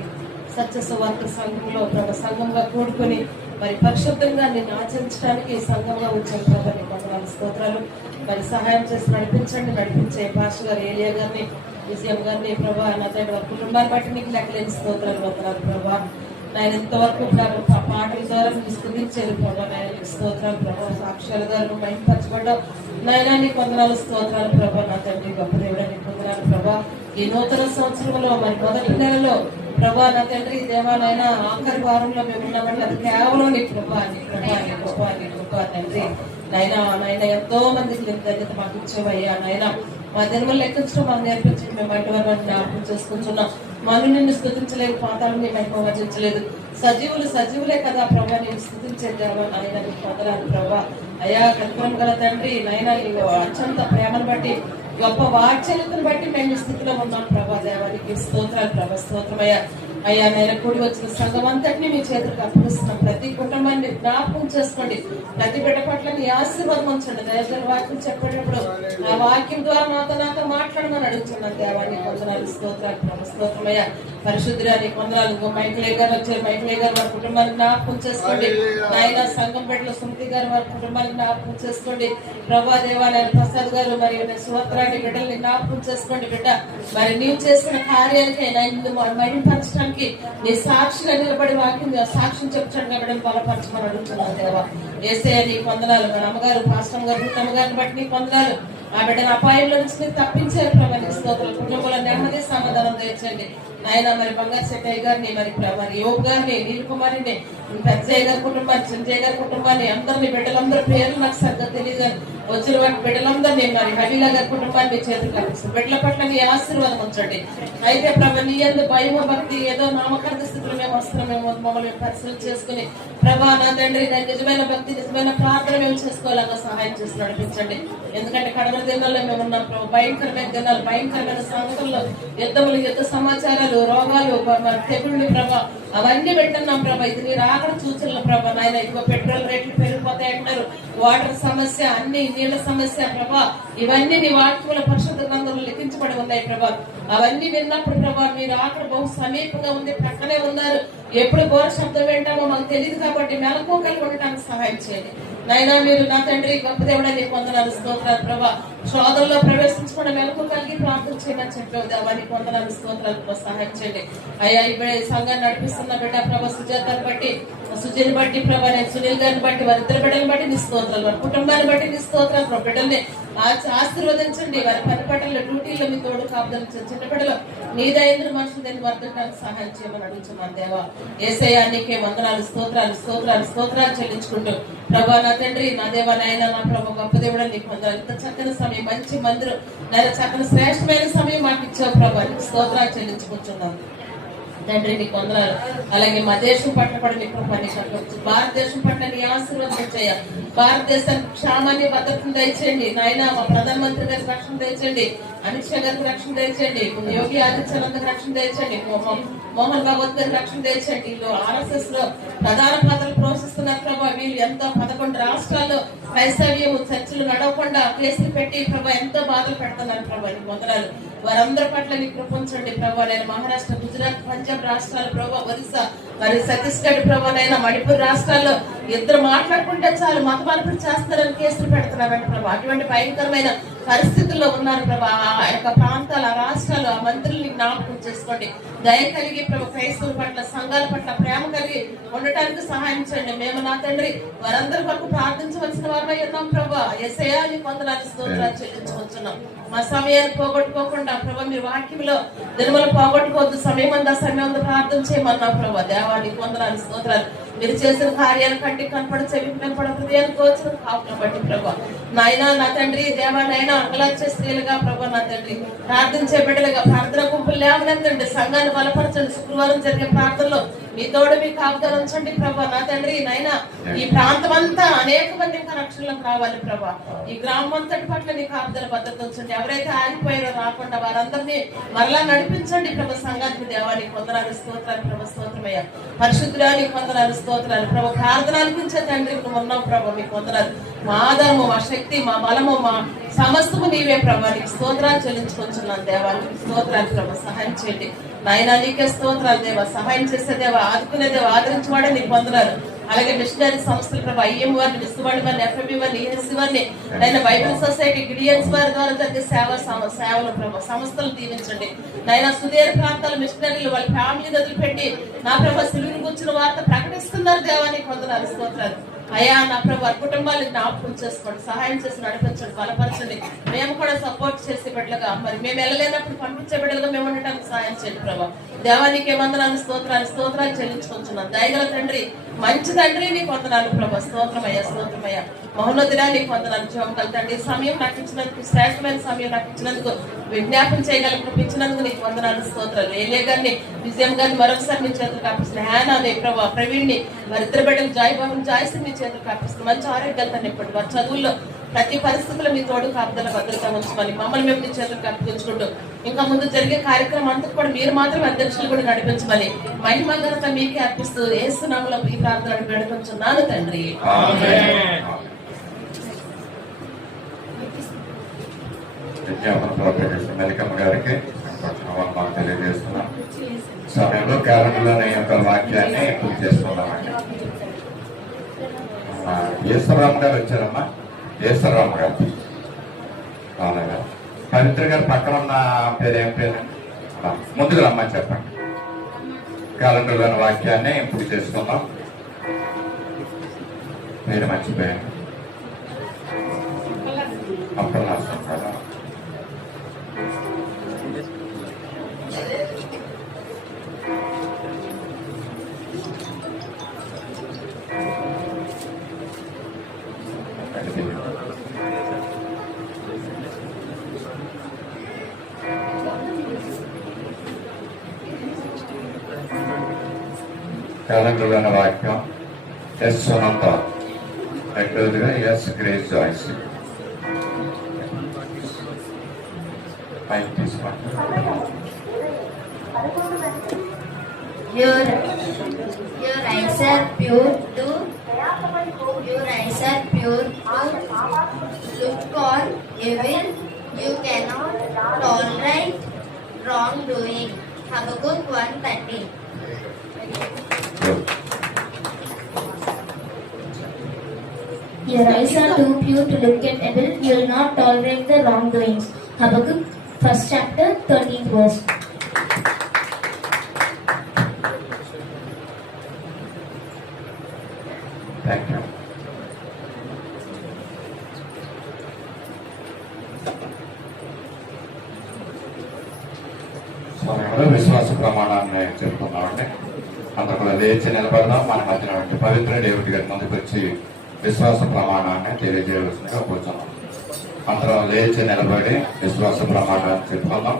సత్య సువార్త సంఘంలో ప్రభా సంఘంగా కూడుకొని మరి పరిశుద్ధంగా నేను ఆచరించడానికి సంఘంగా వచ్చాను ప్రభా, నీ వందనాలు, స్తోత్రాలు. మరి సహాయం చేసి నడిపించే పాస్టర్ గారు ఏలియా గారిని, విజయం గారిని ప్రభా, నా తండ్రి వారి కుటుంబాన్ని బట్టి నీకు లెక్కలేని స్తోత్రాలు, వందనాలు ప్రభా. నేను ఎంతవరకు పాటల ద్వారా మీరు స్తుతించారు ప్రభా, నాయన స్తోత్రాలు ప్రభా. సాక్ష్యాల ద్వారా మైంపరచబడ్డావు నాయన, నీకు వందనాలు, స్తోత్రాలు ప్రభా. నా తండ్రి గొప్ప దేవుడా, నీకు వందనాలు ప్రభా. ఈ నూతన సంవత్సరంలో మరి మొదటి నెలలో ప్రభా, నా తండ్రి దేవాలైనా ఆఖరి వారంలో మేము ఉన్నామని అది కేవలం నీ ప్రభా, నీ ప్రభా, నీ గొప్ప, నీ గొప్ప తండ్రి నాయన ఎంతో మందికి ధన్యత మాకు ఇచ్చేవయ్యా నాయన. మా జన్మలు లెక్కించడం మాకు నేర్పించి మేము బయట వారిని జ్ఞాపకం చేసుకుంటున్నాం. మనం నిన్ను స్తుతించలేదు, పాతాలను మేము వచించలేదు. సజీవులే కదా ప్రభా, నేను స్తుతించేద్దామా నాయన, నీకు వందనాలు ప్రభా. అయ్యా కల్పన గల తండ్రి నాయన, నీకు అత్యంత ప్రేమను బట్టి గొప్ప వాత్సల్యతను బట్టి మేము స్థితిలో ఉన్నాం ప్రభా. దేవానికి స్తోత్రాలు ప్రభా, స్తోత్రమయ్యా. అయ్యా నేను కూడి వచ్చిన సంఘం అంతటినీ మీ చేతులకు అప్పగిస్తున్నాం. ప్రతి కుటుంబాన్ని జ్ఞాపకం చేసుకోండి. ప్రతి బిడ్డ పట్ల నీ ఆశీర్వాదం ఉంచండి. దయచేసి వాక్యం చెప్పేటప్పుడు ఆ వాక్యం ద్వారా నాతో మాట్లాడమని అడుగుతున్నాను. దేవాన్ని వందనాలు, స్తోత్రాలు ప్రభు. స్తోత్రమయ్యా పరిశుద్ధురాని వందనాలు. మైకిలే గారు వచ్చారు. మైకిలే గారు వారి కుటుంబాన్ని జ్ఞాపకం చేసుకోండి. నాయన సంఘం బిడ్డలు సుమతి గారు వారి కుటుంబాన్ని జ్ఞాపకం చేసుకోండి. ప్రభా దేవాలయ ప్రసాద్ గారు మరి సుభద్రాని బిడ్డల్ని జ్ఞాపకం చేసుకోండి. బిడ్డ మరి నీవు చేసిన కార్యానికైనా మహిమపరచడానికి నీ సాక్షిగా నిలబడి వాక్యం సాక్ష్యం చెప్తాను కాబట్టి బలపరచమని అడుగుతున్నాను. దేవా యేసయ్య నీకు వందనాలు. మన అమ్మగారు పాస్టర్ గారు అమ్మగారిని బట్టి నీకు వందనాలు. ఆ బిడ్డను అపాయంలో నుంచి మీరు తప్పించారు ప్రభావ. స్తోత్రాలు. కుటుంబంలో నెమ్మది సమాధానం తెచ్చండి నాయన. మరి బంగారు శెట్టయ్య గారిని మరి యోగ్ గారిని నీల్ కుమారిని పెద్దయ్య గారి కుటుంబాన్ని సంజయ్ గారి కుటుంబాన్ని అందరినీ బిడ్డలందరూ పేర్లు నాకు సరిగ్గా తెలియదు కానీ వచ్చిన వాటి బిడ్డలందరినీ మరి హలీలా గారి కుటుంబాన్ని చేతులు కనిపిస్తుంది. బిడ్డల పట్ల నీ ఆశీర్వాదం ఉంచండి. అయితే ప్రభా నీ యందు భయం భక్తి ఏదో నామకార్థ స్థితిలో మేము వస్తున్నామేమో మమ్మల్ని పరిశీలన చేసుకుని ప్రభా నా తండ్రి నిజమైన భక్తి నిజమైన ప్రార్థన మేము చేసుకోవాలన్నా సహాయం చేసి నడిపించండి. ఎందుకంటే కడవల దినాల్లో మేము ఉన్నాం ప్రభు. భయంకరమైన దినాలు, భయంకరమైన సంగతుల్లో యుద్ధములు, యుద్ధ సమాచారాలు, రోగాలు, తెగుళ్ళు ప్రభా అవన్నీ పెట్టున్నాం ప్రభా. ఇది మీరు ఆఖరి సూచనలు ప్రభా. నాయన ఇదిగో పెట్రోల్ రేట్లు పెరిగిపోతాయి అంటారు, వాటర్ సమస్య, అన్ని నీళ్ల సమస్య ప్రభా. ఇవన్నీ నీ వాక్యముల పరిశుద్ధ గ్రంథంలో లిఖించబడి ఉన్నాయి ప్రభా. అవన్నీ విన్నప్పుడు ప్రభా మీరు ఆఖరి బహు సమీపంగా ఉంది, ప్రక్కనే ఉన్నారు. ఎప్పుడు ఘోర శబ్దం వింటామో మాకు తెలియదు కాబట్టి మెలకు కలిగి ఉండటానికి సహాయం చేయండి నాయన. మీరు నా తండ్రి గొప్ప దేవుడా నీకు వందనాలు, స్తోత్రాలు ప్రభా. శోధనలో ప్రవేశించుకున్న మెలకు కలిగి ప్రార్థన చేయమని చెప్పావు దేవా. నీకు వందనాలు, స్తోత్రాలు సహాయం చేయండి అయ్యా. ఇప్పుడు సంఘాన్ని నడిపిస్తున్న బిడ్డ ప్రభా సుజాతను బట్టి, సుజని బట్టి ప్రభా, నేను సునీల్ గారిని బట్టి, వారి ఇద్దరు బిడ్డలను బట్టి నీ స్తోత్రాలు, వారి కుటుంబాన్ని బట్టి నీ స్తోత్రాలు ప్రభు. బిడ్డల్ని ఆశీర్వదించండి. వారి పని పట్టణంలో డ్యూటీలో మీ తోడు కాపుదలించండి. చిన్న బిడ్డలు నీ దయంద్ర మనుషులు దాన్ని వర్ధటానికి సహాయం చేయమని అడుగుతున్నాను దేవా. యేసయ్యా నీకే వందనాలు, స్తోత్రాలు స్తోత్రాలు స్తోత్రాలు చెల్లించుకుంటూ ప్రభా నా తండ్రి నా దేవా నాయన నా ప్రభు గొప్ప దేవుడు నీకు వందనాలు. ఇంత చక్కని సమయం, మంచి మందిరం, నేను చక్కని శ్రేష్టమైన సమయం మాకు ఇచ్చావు ప్రభా. నీకు స్తోత్రాలు చెల్లించుకుంటున్నాను తండ్రి. నీకు వందనాలు. అలాగే మా దేశం పట్ల కూడా నీ ప్రభా నీకు భారతదేశం పట్ల నీ ఆశీర్వాదం చేయ. భారతదేశానికి క్షేమాన్ని భద్రతను దయచేయండి నాయన. మా ప్రధానమంత్రి గారికి రక్షణ దయచేయండి, అమిత్ షా గారికి రక్షణ దయచేయండి, యోగి ఆదిత్యనాథ్ రక్షణ దయచేయండి, మోహన్ భాగవత్ గారికి రక్షణ దయచేయండి. వీళ్ళు RSS లో ప్రధాన పాత్రలు పోషిస్తున్నారు ప్రభా. వీళ్ళు ఎంతో 11 రాష్ట్రాల్లో క్రైస్తవ్యం చర్చలు నడవకుండా కేసులు పెట్టి ప్రభా ఎంతో బాధలు పెడుతున్నారు ప్రభా. నీకు వందనాలు. వారందరి పట్ల నీ కృప ఉంచండి ప్రభా. నేను మహారాష్ట్ర, గుజరాత్, పంజాబ్ రాష్ట్రాలు ప్రభా, ఒరిస్సా, మరి ఛత్తీస్గఢ్ ప్రభా, నైనా మణిపూర్ రాష్ట్రాల్లో ఇద్దరు మాట్లాడుకుంటే చాలు మత మార్పిడి చేస్తారని కేసులు పెడుతున్నారంట ప్రభా. అటువంటి భయంకరమైన పరిస్థితుల్లో ఉన్నారు ప్రభా. ఆ యొక్క ప్రాంతాలు, ఆ రాష్ట్రాలు, ఆ మంత్రుల్ని జ్ఞాపకం చేసుకోండి. దయ కలిగి ప్రభు క్రైస్తవుల పట్ల, సంఘాల పట్ల ప్రేమ కలిగి ఉండటానికి సహాయం చేయండి. మేము నా తండ్రి వారందరి వరకు ప్రార్థించవలసిన వారమై ఉన్నాం ప్రభా. యేసయ్యా నీకు వందనాలు, స్తోత్రాలు చెల్లించుకుంటున్నాం. మా సమయాన్ని పోగొట్టుకోకుండా ప్రభా మీరు వాక్యంలో దినములు పోగొట్టుకోవద్దు. సమయం అంతా సమయం అంతా ప్రార్థన చేయమన్నావు ప్రభా. దేవా నీకు వందనాలు, స్తోత్రాలు. మీరు చేసిన కార్యాలు కంటికి కనపడ, చెవికి కనపడ, హృదయానికి వచ్చిన కాపును బట్టి ప్రభా నాయన నా తండ్రి దేవా నాయన అంగలార్చే స్త్రీలుగా ప్రభా నా తండ్రి ప్రార్థించే బిడ్డలుగా ప్రార్థన గుంపులు లేవనెత్తండి, సంఘాన్ని బలపరచండి. శుక్రవారం జరిగే ప్రార్థనలో మీ తోడు మీ కాపుదలు ఉంచండి ప్రభా నా తండ్రి నాయన. ఈ ప్రాంతం అంతా అనేక మంది ఇంకా రక్షణలకు రావాలి ప్రభా. ఈ గ్రామం అంతటి పట్ల నీ కాపుదల భద్రత ఉంచండి. ఎవరైతే ఆగిపోయారో రాకుండా వారందరినీ మరలా నడిపించండి ప్రభా. సంఘానికి దేవానికి వందనాలు, స్తోత్రాలు ప్రభా. స్తోత్రమయ్యా పరిశుద్ధానికి వందనాలు, స్తోత్రాలు ప్రభా. ప్రార్థనాలకించే తండ్రి నువ్వు ఉన్నావు ప్రభా. మీకు వందనాలు. మా ఆధారము, మా శక్తి, మా బలము, మా సమస్తము నీవే ప్రభా. నీకు స్తోత్రాలు చెల్లించుకుంటున్నాను దేవానికి స్తోత్రాలు ప్రభా. సహాయం చేయండి నాయన. నీకే స్తోత్రాలు దేవా. సహాయం చేసే దేవా, ఆదుకునే దేవా, ఆదరించేవాడే నీకు వందనాలు. అలాగే మిషనరీ సంస్థలు ప్రభా, IM వారిని, విశ్వవాణి వారిని, FMB వారిని, ESC వారిని, నాయన బైబిల్ సొసైటీ, గిడియన్స్ వారి ద్వారా జరిగే సేవలు ప్రభా సంస్థలు దీవించండి నాయన. సుదీర ప్రాంతాల మిషనరీలు వాళ్ళ ఫ్యామిలీ వదిలిపెట్టి నా ప్రభా సిలువుని కూర్చున్న వార్త ప్రకటిస్తున్నారు దేవా. నీకు వందనాలు, స్తోత్రాలు అయ్యా. నా ప్రభు కుటుంబాన్ని జ్ఞాపకం చేసుకోండి, సహాయం చేసి నడిపించండి, బలపరచండి. మేము కూడా సపోర్ట్ చేసే బిడ్డలుగా, మరి మేము వెళ్ళలేనప్పుడు పంపించే బిడ్డలుగా మేము ఉండటానికి సహాయం చేయండి ప్రభా. దేవానికి వందనాలు, స్తోత్రాలు స్తోత్రాలు చెల్లించుకుంటున్నాను. దయగల తండ్రి, మంచి తండ్రి నీకు వందనాలు ప్రభా. స్తోత్రమయ్యా, స్తోత్రమయ్యా. మహోన్నతుడా నీకు వందనాలు. జీవకల తండ్రి సమయం నాకు ఇచ్చినందుకు, శ్రేష్టమైన సమయం నాకు ఇచ్చినందుకు, విజ్ఞాపం చేయగలిగిన ఇచ్చినందుకు నీకు వందనాలు, స్తోత్రాలు. ఏలియా గారిని, విజయం గారిని మరొకసారి మీ చేతులు కాపిస్తున్న హ్యానాని ప్రభా, ప్రవీణ్ని, వారి ఇద్దరు బిడ్డలు జాయబాబుని, జాయశ్రీ మీ చేతులు కాపిస్తున్న మంచి ఆరోగ్యాలు తండ్రి. ఇప్పటి వారి చదువుల్లో ప్రతి పరిస్థితుల్లో మీ తోడు కాపుదల భద్రత ఉంచుకొని మమ్మల్ని మేము మీ చేతులకు అర్పించుకుంటూ ఇంకా ముందు జరిగే కార్యక్రమం అంతా కూడా మీరు మాత్రం అధ్యక్షులు కూడా నడిపించమని మహిమ ఘనత మీకే అర్పిస్తూ ఏసునామములో ఈ ప్రార్థన నడిపించున్నాను తండ్రి. విజ్ఞాపన ప్రార్థన మెలికమ్మ గారికి మాకు తెలియజేస్తున్నాం. సమయంలో క్యాలెండర్లోని యొక్క వాక్యాన్ని పూర్తి చేసుకున్నామండి. ఈశ్వరరామ గారు వచ్చారమ్మా. ఈశ్వరరామ గారు అలాగా. పవిత్ర గారు పక్కన ఉన్న పేరు ఏం పేరు? ముందుకు రమ్మని చెప్పండి. క్యాలెండర్లోని వాక్యాన్ని పూర్తి చేసుకుందాం. మీరు మర్చిపోయాను అప్పుడు రాస్తాం కదా. క్యాలెండర్లోని వాక్యం ఎస్ సునంత, రెండవదిగా ఎస్ గ్రేస్ జాయిస్. పైకి తీసుకోండి. Your eyes are pure to look on evil. You cannot tolerate wrongdoing. Habakkuk 1:13. Your eyes are too pure to look at evil. You will not tolerate the wrongdoings. Habakkuk 1st chapter 13th verse. Thank you. సమయంలో విశ్వాస ప్రమాణాన్ని చెప్తున్నామండి. అందరూ కూడా లేచి నిలబడదాం. మన మధ్యన పవిత్ర దేవుడి గారి ముందుకు వచ్చి విశ్వాస ప్రమాణాన్ని తెలియజేయవలసిందిగా కూర్చున్నాం. అందరం లేచి నిలబడి విశ్వాస ప్రమాణాన్ని చెప్పుకుందాం.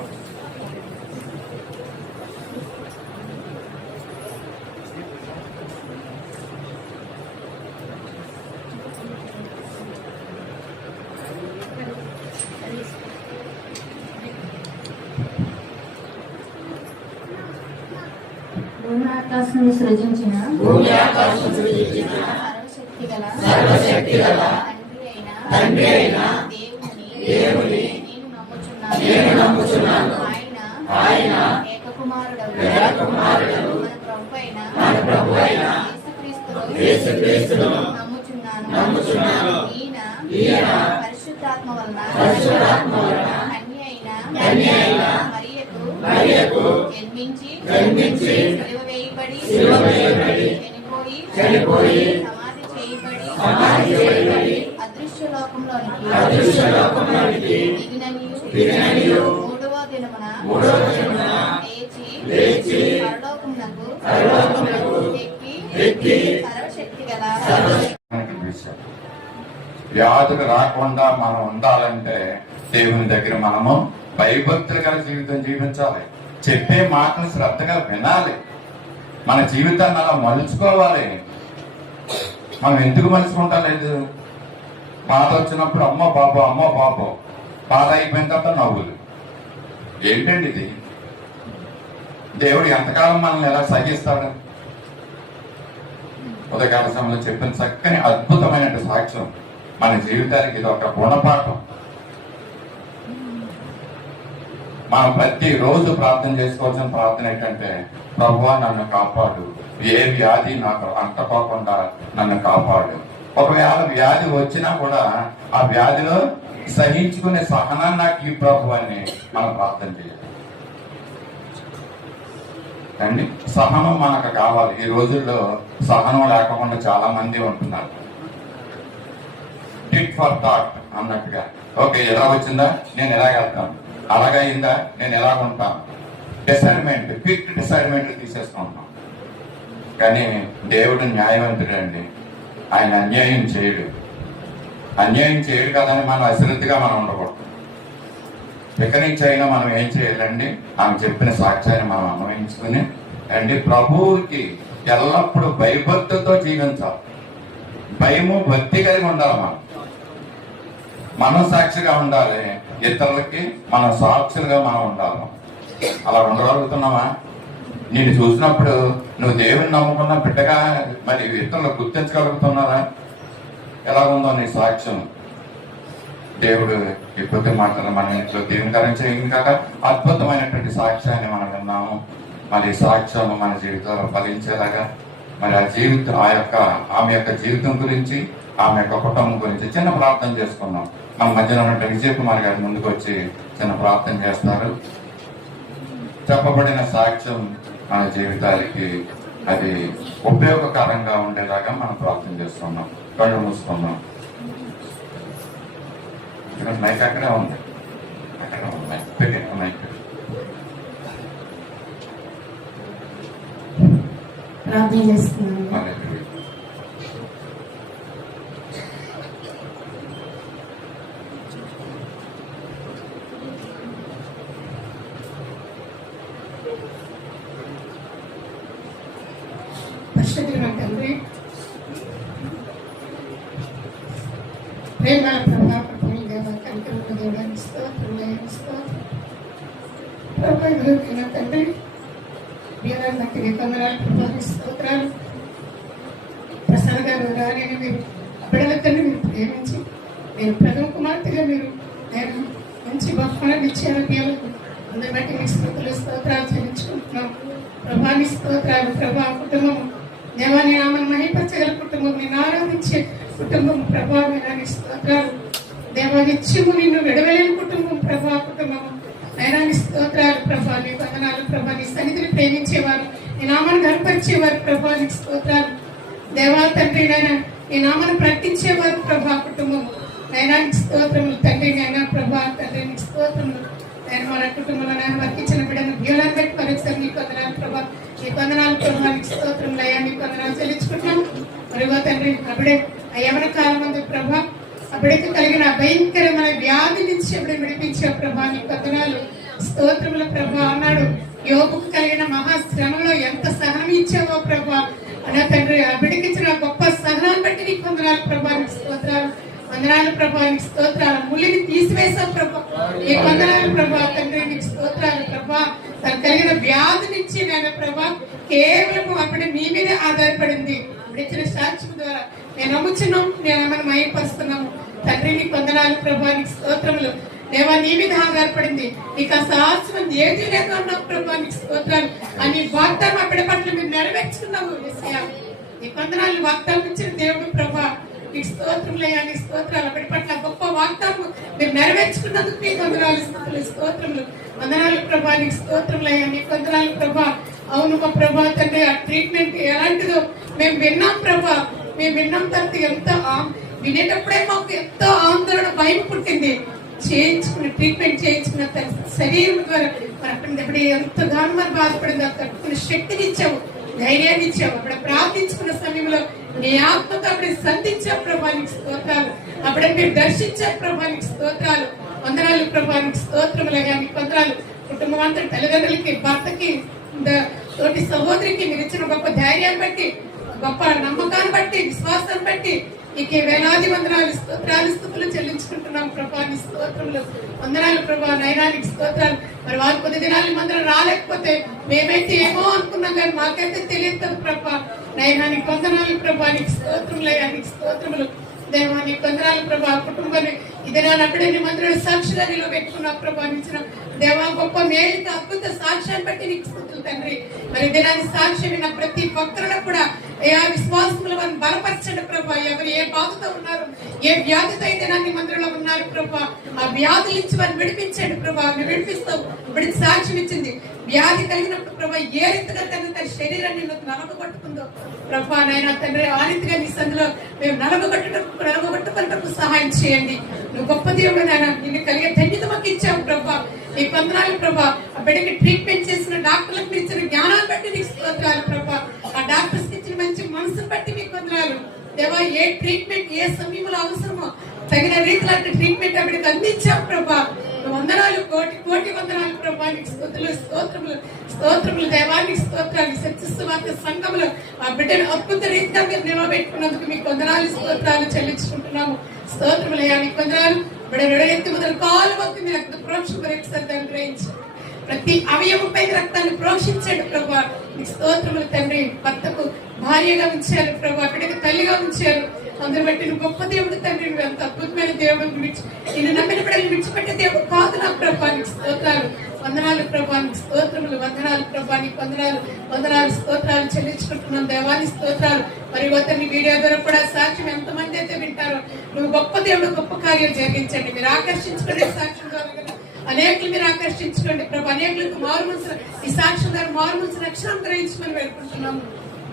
ఆకాశం సృజించిన సర్వశక్తి గల తండ్రి అయిన దేవుని నేను నమ్ముచున్నాను. ఆయన ఏకకుమారుడు మన ప్రభువైన యేసుక్రీస్తును నమ్ముచున్నాను. ఈయన పరిశుద్ధాత్మ వలన కన్య అయిన మరియకు జన్మించి సిలువ వేయబడి చనిపోయి సమాధి చేయబడి అదృశ్య లోకంలోనికి దిగిననియు మూడవ దినమున లేచి పరలోకమునకు ఎక్కి సర్వశక్తి గల వ్యాధులు రాకుండా మనం ఉండాలంటే దేవుని దగ్గర మనము భయభక్తులు గల జీవితం జీవించాలి. చెప్పే మాటలు శ్రద్ధగా వినాలి. మన జీవితాన్ని అలా మలుచుకోవాలి. మనం ఎందుకు మలుచుకుంటా లేదు? బాధ వచ్చినప్పుడు అమ్మో పాపం, బాధ అయిపోయిన తర్వాత నవ్వులు. ఏంటండి ఇది? దేవుడు ఎంతకాలం మనల్ని ఎలా సహిస్తాడు? ఉదయకాల సమయంలో చెప్పిన చక్కని అద్భుతమైన సాక్ష్యం మన జీవితానికి ఇది ఒక గుణపాఠం. మనం ప్రతి రోజు ప్రార్థన చేసుకోవాల్సిన ప్రార్థన ఏంటంటే, ప్రభువా నన్ను కాపాడు, ఏ వ్యాధి నాకు అంటకోకుండా నన్ను కాపాడు. ఒకవేళ వ్యాధి వచ్చినా కూడా ఆ వ్యాధిలో సహించుకునే సహనాన్ని నాకు ఈ ప్రభు అని మనం ప్రార్థన చేయాలి అండి. సహనం మనకు కావాలి. ఈ రోజుల్లో సహనం లేకుండా చాలా మంది ఉంటున్నారు. టిట్ ఫర్ థాట్ అన్నట్టుగా, ఓకే ఎలా వచ్చిందా నేను ఎలాగెళ్తాను, అలాగైందా నేను ఎలా ఉంటాను, డిసైడ్మెంట్, క్విక్ డిసైడ్మెంట్ తీసేసుకుంటాం. కానీ దేవుడు న్యాయవంతుడండి. ఆయన అన్యాయం చేయడు కదని మనం అశ్రద్ధగా మనం ఉండకూడదు. ఇక్కడి నుంచి అయినా మనం ఏం చేయాలండి, ఆమె చెప్పిన సాక్ష్యాన్ని మనం అన్వయించుకుని అండి ప్రభువుకి ఎల్లప్పుడూ భయభక్తితో జీవించాలి. భయము భక్తి కలిగి ఉండాలి. మనం మనం సాక్షిగా ఉండాలి, ఇతరులకి మనం సాక్షులుగా మనం ఉండాలి. అలా ఉండగలుగుతున్నావా? నేను చూసినప్పుడు నువ్వు దేవుని నమ్ముకున్న బిడ్డగా మరి ఇతరులు గుర్తించగలుగుతున్నారా? ఎలాగుందో నీ సాక్ష్యం? దేవుడు ఎప్పుడైతే మాట్లాడారు మన ఇంట్లో దేవుని గురించి ఇంకా అద్భుతమైనటువంటి సాక్ష్యాన్ని మనం విన్నాము. మరి సాక్ష్యం మన జీవితంలో ఫలించేలాగా మరి ఆమె యొక్క జీవితం గురించి, ఆమె యొక్క కుటుంబం గురించి చిన్న ప్రార్థన చేసుకున్నాం. మన మధ్యలో ఉన్న విజయ్ కుమార్ గారి ముందుకు వచ్చి చిన్న ప్రార్థన చేస్తారు. చెప్పబడిన సాక్ష్యం మన జీవితానికి అది ఉపయోగకరంగా ఉండేలాగా మనం ప్రార్థన చేస్తున్నాం. కళ్ళు మూసుకున్నాం. ఇక్కడ మైక్ అక్కడే ఉంది, అక్కడే ఉంది మైక్. ప్రార్థన చేస్తున్నాను. పరిశుద్ధుడైన తండ్రి, ప్రేమ ప్రభావం దేవ కనికరముల దేవానికి స్తోత్రం. ప్రభావిన తండ్రి, వీరాన్ని బట్టి వందనాలు ప్రభావి స్తోత్రాలు. ప్రసాద్ గారు రాని మీరు బిడ్డల తండ్రి మీరు ప్రేమించి మీరు ప్రథమ కుమార్తెగా నేను మంచి బహుమానాలు ఇచ్చారు. పిల్లలకు అందరి బట్టి మీ స్తోత్రాలు చెల్లించుకుంటున్నాం. ప్రభావి స్తోత్రాలు. ప్రభా కుటుంబం దేవాన్ని నామని మహిపరచగల కుటుంబం, నేను ఆరాధించే కుటుంబం ప్రభావినాన్ని స్తోత్రాలు. దేవా నిత్యము నిన్ను విడవలేని కుటుంబం ప్రభా కుటుంబం నైనాన్ని స్తోత్రాలు. ప్రభా నీ వందనాలు. ప్రభా నీ సన్నిధిని ప్రేమించేవారు, నీ నామాన్ని గర్పరిచేవారు ప్రభా నీకు స్తోత్రాలు. దేవా తండ్రి నైనా నీ నామాన్ని ప్రకటించేవారు ప్రభా కుటుంబం నైనానికి స్తోత్రములు. తండ్రి నైనా ప్రభా తండ్రి నీకు స్తోత్రములు. నేను మన కుటుంబంలో నేను వర్తించిన బిడ్డను జీవనాన్ని బట్టి పరీక్ష నీకు వందనాలు ప్రభా, నీకు వందనాలు ప్రభా, నీకు స్తోత్రములు అయ్యా, నీకు వందనాలు చెల్లించుకుంటున్నాం. మరిగో తండ్రి అప్పుడే యవన కాలం మందు ప్రభా అప్పుడైతే కలిగిన భయంకరమైన వ్యాధి నుంచి అప్పుడే విడిపించే ప్రభా నీకు వందనాలు స్తోత్రముల ప్రభా. అన్నాడు యోగుకు కలిగిన మహాశ్రమంలో ఎంత సహనం ఇచ్చావో ప్రభా అన్న తండ్రి, ఆ బిడికించిన గొప్ప సహనాన్ని బట్టి నీకు వందనాలు ప్రభా, నీకు స్తోత్రాలు. వందనాలు ప్రభా, నీకు స్తోత్రాలు. ముళ్ళని తీసివేశావు ప్రభా, నీకు వందనాలు ప్రభా తండ్రి, నీకు స్తోత్రాలు ప్రభా. తను కలిగిన వ్యాధి నుంచి నేను ప్రభా కేవలం అప్పుడే మీ మీదే ఆధారపడింది. ఇచ్చిన సాక్ష్యం ద్వారా నేను నమ్ముచున్నాం, నేను మనం మైపరుస్తున్నాము. తండ్రి నీకు వందనాలు ప్రభా, నీకు స్తోత్రములు. దేవా నీ మీద ఆధారపడింది, నీకు ఆ శాస్త్రం ఏది లేదు అన్నావు ప్రభా, నీకు స్తోత్రాలు. అని వాగ్దానం అప్పటి పట్ల మీరు నెరవేర్చుకున్నావు. నీకు వందనాలు. వాగ్దానం ఇచ్చిన దేవుడు ప్రభా నీకు స్తోత్రములయ్యా, నీ స్తోత్రాలు. అప్పటి పట్ల గొప్ప వాగ్దానం మీరు నెరవేర్చుకున్నందుకు నీకు వందనాలు స్తోత్రములు. వందనాలు ప్రభా, నీకు స్తోత్రములయ్యా, నీకు వందనాలు ప్రభా. అవును మా ప్రభా తండ్రి, ఆ ట్రీట్మెంట్ ఎలాంటిదో మేము విన్నాం ప్రభా. మేము విన్నాం తర్వాత ఎంత వినేటప్పుడే మాకు ఎంతో ఆందోళన భయం పుట్టింది. ట్రీట్మెంట్ చేయించుకున్న శరీరం ద్వారా మరి అప్పుడు ఎంతగానో మరి బాధపడింది. అక్కడ శక్తిని ఇచ్చావు, ధైర్యాన్ని ఇచ్చావు. అక్కడ ప్రార్థించుకున్న సమయంలో నీ ఆత్మతో అప్పుడే సంధించే ప్రభానికి స్తోత్రాలు. అప్పుడే మీరు దర్శించే ప్రభానికి స్తోత్రాలు. వందనాలు ప్రభానికి స్తోత్రములుగా నీకు వందనాలు. కుటుంబం అంతా తల్లిదండ్రులకి, భర్తకి, తోటి సహోదరికి మీరు ఇచ్చిన గొప్ప ధైర్యాన్ని బట్టి, గొప్ప నమ్మకాన్ని బట్టి, విశ్వాసాన్ని బట్టి నీకు వేలాది వందనాలు స్తోత్రాలు స్తుతులు చెల్లించుకుంటున్నాం ప్రభా. నీ స్తోత్రములు వందనాలు ప్రభా. నైనానికి స్తోత్రాలు. మరి వారు కొద్ది దినాలు మందరం రాలేకపోతే మేమైతే ఏమో అనుకున్నాం కానీ మాకైతే తెలియదు ప్రభా. నైనానికి వందనాలు ప్రభా, నీకు స్తోత్రములయ్యా, నీకు స్తోత్రములు. దేవా నీకు వందనాలు ప్రభా. కుటుంబాన్ని ఇది నేను అక్కడే మందిరం సాక్షిగా నిలబెట్టుకున్నా ప్రభా. ఇచ్చిన దేవా గొప్ప మేలుతో అద్భుత సాక్ష్యాన్ని బట్టి నీకు స్తుతులు తండ్రి. మరి దినాన్ని సాక్షి విన్న ప్రతి భక్తులను కూడా ఏ విశ్వాసములు వారిని బలపరచండి ప్రభా. ఎవరు ఏ బాధతో ఉన్నారు, ఏ వ్యాధితో అయితే దినాన్ని మందిరంలో ఉన్నారు ప్రభా, ఆ వ్యాధుల నుంచి వారిని విడిపించండి ప్రభా. విడిపిస్తావు. విడిచి సాక్ష్యం ఇచ్చింది. వ్యాధి కలిగినప్పుడు ప్రభా ఏ రీతిగా తండ్రి తన శరీరాన్ని నలగొట్టుకుందో ప్రభా నాయన తండ్రి, ఆ రీతిగా నీ సందులో మేము నలగొట్టుకున్నట్టు సహాయం చేయండి. నువ్వు గొప్ప దేవుడు నాయన, నిన్ను కలిగే ధన్యత మాకు ఇచ్చావు ప్రభా. నీకు వందనాలు ప్రభా. ఆ బిడ్డకి ట్రీట్మెంట్ చేసిన డాక్టర్లకు ఇచ్చిన జ్ఞానాన్ని బట్టి నీకు స్తోత్రాలు ప్రభా. ఆ డాక్టర్స్ ఇచ్చిన మంచి మనసును బట్టి నీకు వందనాలు దేవా. ఏ ట్రీట్మెంట్ ఏ సమయంలో అవసరమో తగిన రీతిలో ట్రీట్మెంట్ అక్కడికి అందించావు ప్రభా. వందనాలు, కోటి కోటి వందనాలు ప్రభా. నీకు స్తోత్రములు దేవానికి స్తోత్రాలు. సత్యస్వార్థ సంఘంలో ఆ బిడ్డను అద్భుత రీతిగా మీరు నిలబెట్టుకున్నందుకు మీకు వందనాలు స్తోత్రాలు చెల్లించుకుంటున్నాము. స్తోత్రములయ్యా, నీకు వందనాలు. బిడ్డ ఎత్తి మొదలు కాలు మొత్తం మీ రక్త ప్రోక్షణ మరొకసారి అనుగ్రహించండి. ప్రతి అవయవంపై రక్తాన్ని ప్రోక్షించండి ప్రభా. మీ స్తోత్రములు తండ్రి. భర్తకు భార్యగా ఉంచారు ప్రభా, బిడ్డకు తల్లిగా ఉంచారు. అందరు బట్టి నువ్వు గొప్ప దేవుడు తండ్రి. నువ్వు ఎంత అద్భుతమైన దేవుడు. నేను నమ్మిన బిడ్డలు విడిచిపెట్టే దేవుడు కాదు నా ప్రభా. నీకు స్తోత్రాలు, వందనాలు ప్రభా. నీకు స్తోత్రములు, వందనాలు ప్రభా. నీకు వందనాలు స్తోత్రాలు చెల్లించుకుంటున్నాం దేవాని స్తోత్రాలు. మరి అతన్ని వీడియో ద్వారా కూడా సాక్ష్యం ఎంతమంది అయితే వింటారో, నువ్వు గొప్ప దేవుడు, గొప్ప కార్యాలు జరిగించండి. మీరు ఆకర్షించుకునే సాక్ష్యం ద్వారా అనేకులు మీరు ఆకర్షించుకోండి ప్రభా. అనేకులకు మారుమనసు, ఈ సాక్ష్యం ద్వారా మారుమనసు రక్షణ గ్రహించమని వేడుకుంటున్నాము.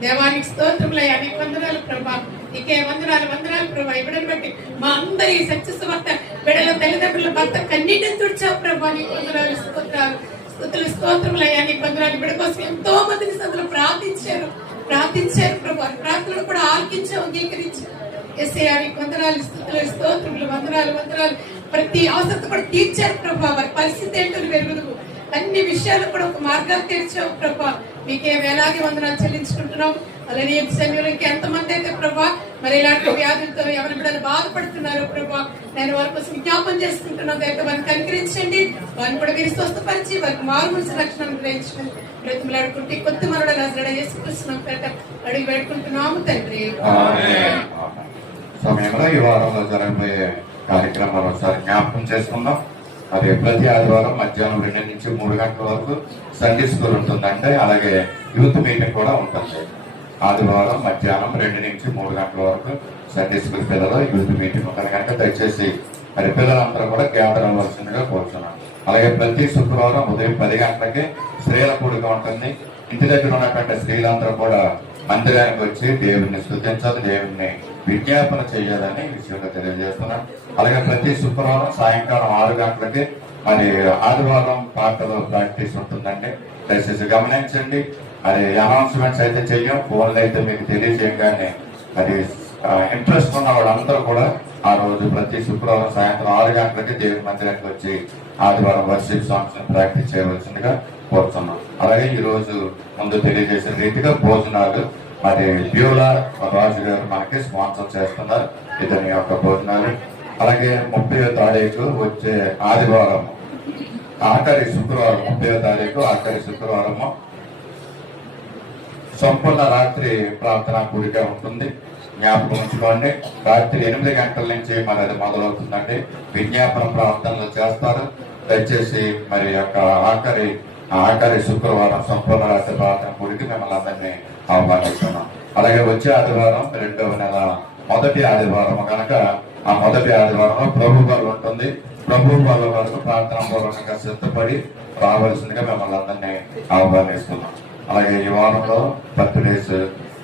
దేవానికి స్తోత్రములయ్యా. నీకు వందనాలు ప్రభా. నీకే వందనాలు ప్రభా. ఇవిడని బట్టి మా అందరి సక్సెస్ భర్త బిడ్డల తల్లిదండ్రుల భర్త కన్నీటిని తుడిచావు ప్రభా. నీకు వందనాలు స్తోత్రములయ్యా. నీకు వందనాలు. బిడ్డ కోసం ఎంతో మందిని సందులో ప్రార్థించారు ప్రభా. ప్రార్థనలు కూడా ఆలకించావు, అంగీకరించావు. ఎస్ఐ నీకు వందనాలు, స్తోత్రములు, వందనాలు. ప్రతి అవసరం కూడా తీర్చారు ప్రభా. వారి పరిస్థితి ఏంటో వెరుగుదు. అన్ని విషయాలు కూడా ఒక మార్గాలు తెరిచావు ప్రభా. మీకే వేలాది వందనాలు చెల్లించుకుంటున్నాం. అలానే సమయంలోకి ఎంతమంది అయితే ప్రభా మరి ఇలాంటి వ్యాధులతో ఎవరి బిడ్డలు బాధపడుతున్నారు ప్రభా, నేను వారి కోసం విజ్ఞాపం చేసుకుంటున్నాను. దయతో వారిని కనికరించండి. వారిని కూడా మీరు స్వస్థపరిచి వారికి మారుమూల రక్షణ అనుగ్రహించండి. బ్రతిమలాడుకుంటే కొత్త మనడ రాజుడ యేసుక్రీస్తు పేట అడిగి వేడుకుంటున్నాము తండ్రి. సమయంలో ఈ వారంలో జరగబోయే కార్యక్రమాలు ఒకసారి జ్ఞాపకం చేసుకుందాం. అది ప్రతి ఆదివారం మధ్యాహ్నం 2 నుంచి 3 గంటల వరకు సండే స్కూల్ ఉంటుందంటే, అలాగే యూత్ మీటింగ్ కూడా ఉంటుంది. ఆదివారం మధ్యాహ్నం 2 నుంచి 3 గంటల వరకు సండే స్కూల్ పిల్లలు యూత్ మీటింగ్ ఉంటుంది కనుక దయచేసి మరి పిల్లలందరూ కూడా గ్యాదర్ అవ్వాల్సిందిగా కోరుతున్నాం. అలాగే ప్రతి శుక్రవారం ఉదయం 10 గంటలకి స్త్రీల కూడిక ఉంటుంది. ఇంటి దగ్గర ఉన్నటువంటి స్త్రీలందరూ కూడా మందిరానికి వచ్చి దేవుడిని స్తుతించాలి, దేవుడిని విజ్ఞాపన చేయాలని ఈ విషయంలో తెలియజేస్తున్నాం. అలాగే ప్రతి శుక్రవారం సాయంకాలం 6 గంటలకి మరి ఆదివారం పాటలు ప్రాక్టీస్ ఉంటుందండి. దయచేసి గమనించండి. అది అనౌన్స్మెంట్స్ అయితే చెయ్యం, ఫోన్లు అయితే మీకు తెలియజేయగానే మరి ఇంట్రెస్ట్ ఉన్న వాళ్ళందరూ కూడా ఆ రోజు ప్రతి శుక్రవారం సాయంత్రం 6 గంటలకి దేవుడి మందిరానికి వచ్చి ఆదివారం వర్షిప్ సాంగ్స్ ప్రాక్టీస్ చేయవలసిందిగా కోరుతున్నాం. అలాగే ఈ రోజు ముందు తెలియజేసిన రీతిగా భోజనాలు మరి బ్యూలా రాజు గారు మనకి స్పాన్సర్ చేస్తున్నారు ఇతని యొక్క భోజనాలు. అలాగే 30వ తారీఖు వచ్చే ఆదివారం ఆఖరి శుక్రవారం 30వ తారీఖు ఆఖరి శుక్రవారము సంపూర్ణ రాత్రి ప్రార్థనా కూడిక ఉంటుంది. జ్ఞాపకం ఉంచుకోండి. రాత్రి 8 గంటల నుంచి మరి అది మొదలవుతుందండి. విజ్ఞాపన ప్రార్థనలు చేస్తారు. దయచేసి మరి యొక్క ఆఖరి శుక్రవారం సంపూర్ణ రాత్రి ప్రార్థన కూడికి మిమ్మల్ని అందరినీ ఆహ్వానిస్తున్నాం. అలాగే వచ్చే ఆదివారం 2వ నెల మొదటి ఆదివారం కనుక ఆ మొదటి ఆదివారంలో ప్రభు బలి ఉంటుంది. ప్రభు బలి వరకు ప్రార్థన పూర్వకంగా సిద్ధపడి రావాల్సిందిగా మిమ్మల్ని అందరినీ ఆహ్వానిస్తున్నాం. అలాగే ఈ వారంలో బర్త్డేస్,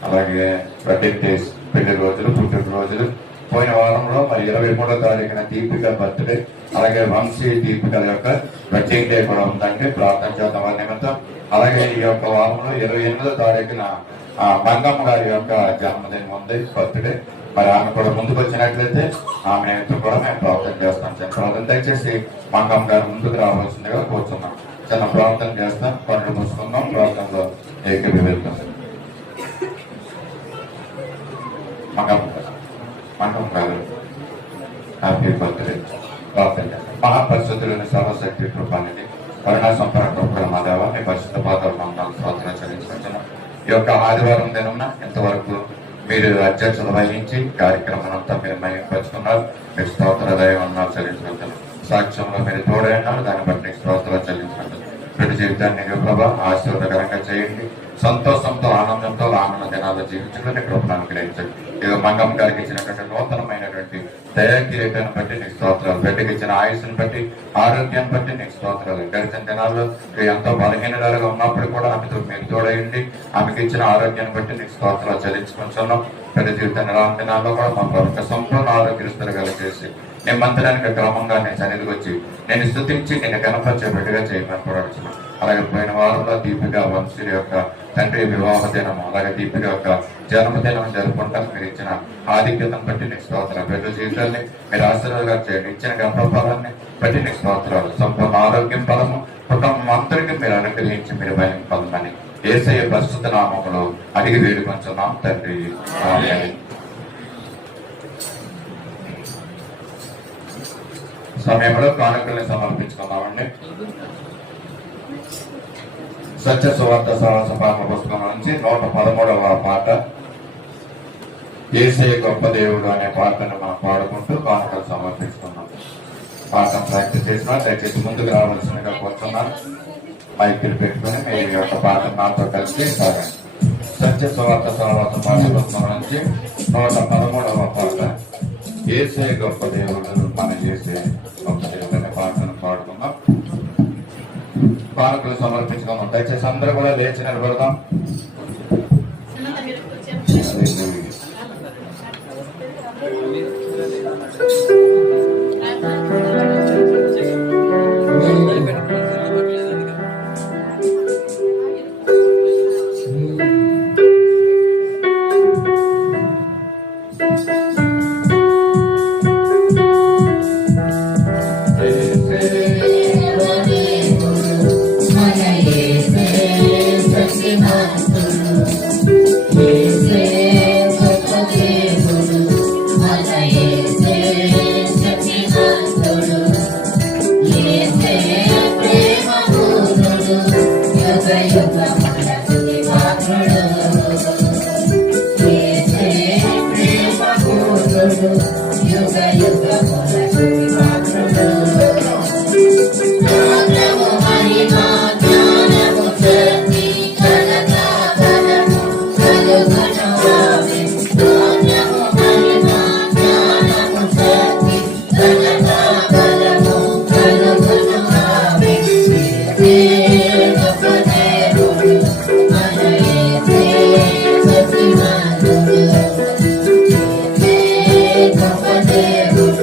అలాగే వెడ్డింగ్ డేస్, పెళ్లి రోజులు, పుట్టిన రోజులు. పోయిన వారంలో మరి 23వ తారీఖున దీపిక బర్త్డే, అలాగే వంశీ దీపికల యొక్క వెడ్డింగ్ డే కూడా ఉందండి. ప్రార్థన చేద్దాం వారి నిమిత్తం. అలాగే ఈ యొక్క వారంలో 28వ తారీఖున మంగమ్మ గారి యొక్క జన్మదినం ఉంది, బర్త్డే. మరి ఆమె కూడా ముందుకు వచ్చినట్లయితే ఆమె నిమిత్తం కూడా మేము ప్రార్థన చేస్తాం. చిన్న ప్రార్థన దయచేసి మంగమ్మ గారు ముందుకు రావాల్సిందిగా కూర్చున్నాం. చిన్న ప్రార్థన చేస్తాం, పనులు మూసుకుందాం, ప్రార్థనలో ఏకీభవిస్తాం. మంగమ్మ గారు హ్యాపీ బర్త్డే. ప్రార్థన చేస్తాం. మహాపరిశుద్ధులని సర్వశక్తి కృపానిధి కరుణా సంపర్క మాదేవ మీ పరిశుద్ధ పాత్రలు మంగళాలు ప్రార్థన చెల్లించుకుంటున్నాం. ఈ యొక్క ఆదివారం దినం ఇంతవరకు మీరు అధ్యక్షత వహించి కార్యక్రమం అంతా మీరు మహింపరుచుకున్నారు. మీకు స్తోత్ర దైవన్నాలు చెల్లించుకుంటున్నారు. సాక్ష్యంలో మీరు తోడైనారు, దాన్ని బట్టి స్తోత్రాలు చెల్లించుకుంటున్నారు. ప్రతి జీవితాన్ని ప్రభా ఆశీర్వాదకరంగా చేయండి. సంతోషంతో ఆనందంతో ఆనంద దినాల్లో జీవించడానికి కృపను అనుగ్రహించండి. ఇక మంగమ్మ గారికి ఇచ్చినటువంటి నూతనమైనటువంటి దయా కిరీటాన్ని బట్టి నీకు స్తోత్రాలు. బిడ్డకి ఇచ్చిన ఆయుష్ని బట్టి, ఆరోగ్యాన్ని బట్టి నీకు స్తోత్రాలు. గడిచిన దినాల్లో ఎంతో బలహీనలుగా ఉన్నప్పుడు కూడా ఆమెతో మీరు తోడయండి. ఆమెకి ఇచ్చిన ఆరోగ్యాన్ని బట్టి నీకు స్తోత్రాలు చెల్లించుకుంటున్నాం. ప్రతి జీవితాన్ని రాని దినాల్లో కూడా మా ప్రభుత్వ సంపూర్ణ ఆరోగ్యస్తులుగా చేసి నేను మందిరానికి క్రమంగా నేను సన్నిధికి వచ్చి నేను స్తుతించి నేను కనపరిచే బిడ్డగా చేయమని కోరుచున్నాను. అలాగే పోయిన వారంలో దీపిక వంశీ యొక్క తండ్రి వివాహ దినం, అలాగే దీపిక యొక్క జన్మదినం జరుపుకుంటాను. మీరు ఇచ్చిన ఆధిక్యతను బట్టి నీకు స్తోత్రాలు. బిడ్డ జీవితాన్ని మీరు ఆశీర్వాదంగా చేయండి. ఇచ్చిన గర్భఫలాన్ని బట్టి నీకు స్తోత్రాలు. సంపూర్ణ ఆరోగ్యం ఫలము కుటుంబం అందరికీ మీరు అనుగ్రహించి మీరు భయం పొందమని యేసయ్య పరిశుద్ధ నామములో అడిగి వేడుకొంచున్నాం తండ్రి. ఆమేన్. సమయంలో కానుకల్ని సమర్పించుకున్నామండి. సత్య సువార్త సహవాస పాఠ పుస్తకం నుంచి 113వ పాట యేసయ్య గొప్ప దేవుడు అనే పాటను మనం పాడుకుంటూ కానుకలు సమర్పించుకున్నాం. పాఠం ప్రాక్టీస్ చేసిన దయచేసి ముందుకు రావాల్సిందిగా కోరుతున్నాను. మైకులు పెట్టుకుని మీరు ఈ యొక్క పాట నాతో కలిసి సాగండి. సత్య సువార్త సహవాస పాఠ పుస్తకం నుంచి 113వ పాట యేసయ్య గొప్ప దేవుడు మన యేసయ్య గొప్ప దేవుడు అనే పాటను పాడుకుందాం. కానుకలు సమర్పించుకుందాం. దయచేసి అందరూ కూడా లేచి నిలబడదాం. Thank you.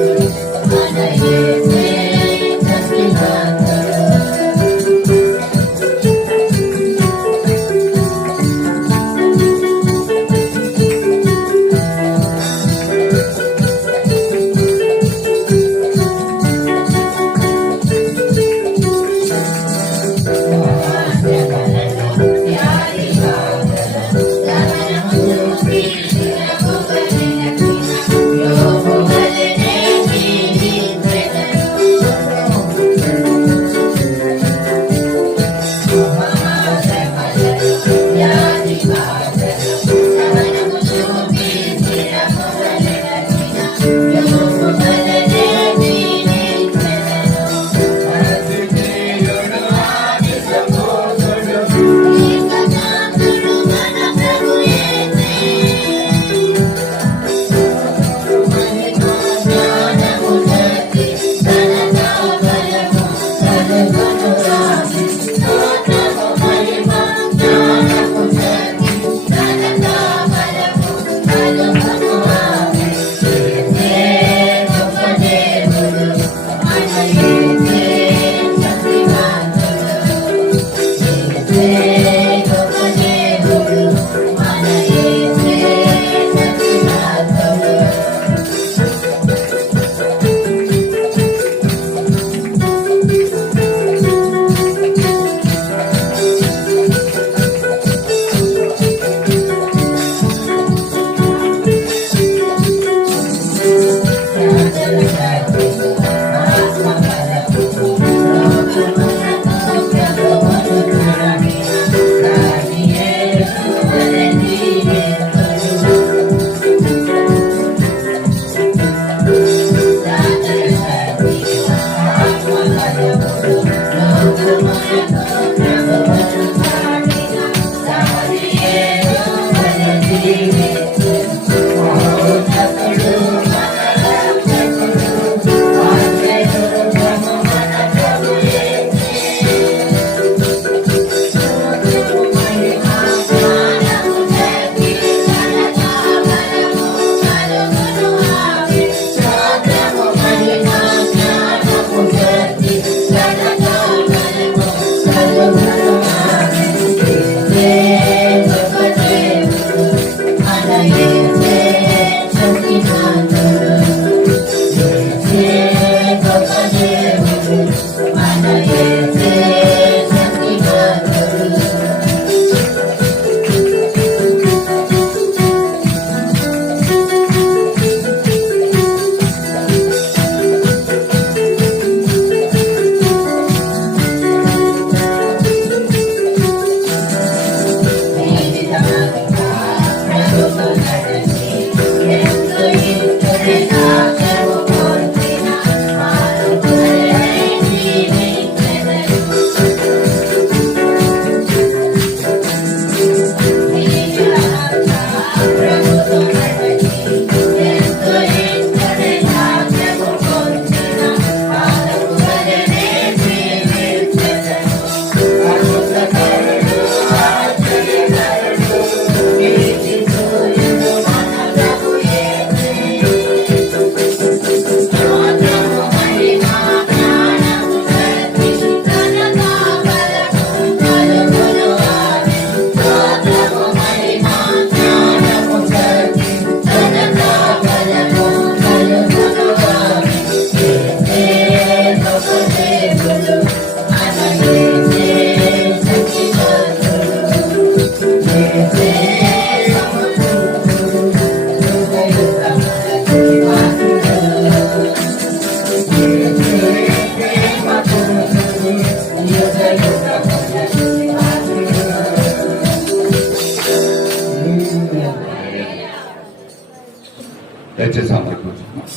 దయచేసి అందరూ కూర్చున్నాం.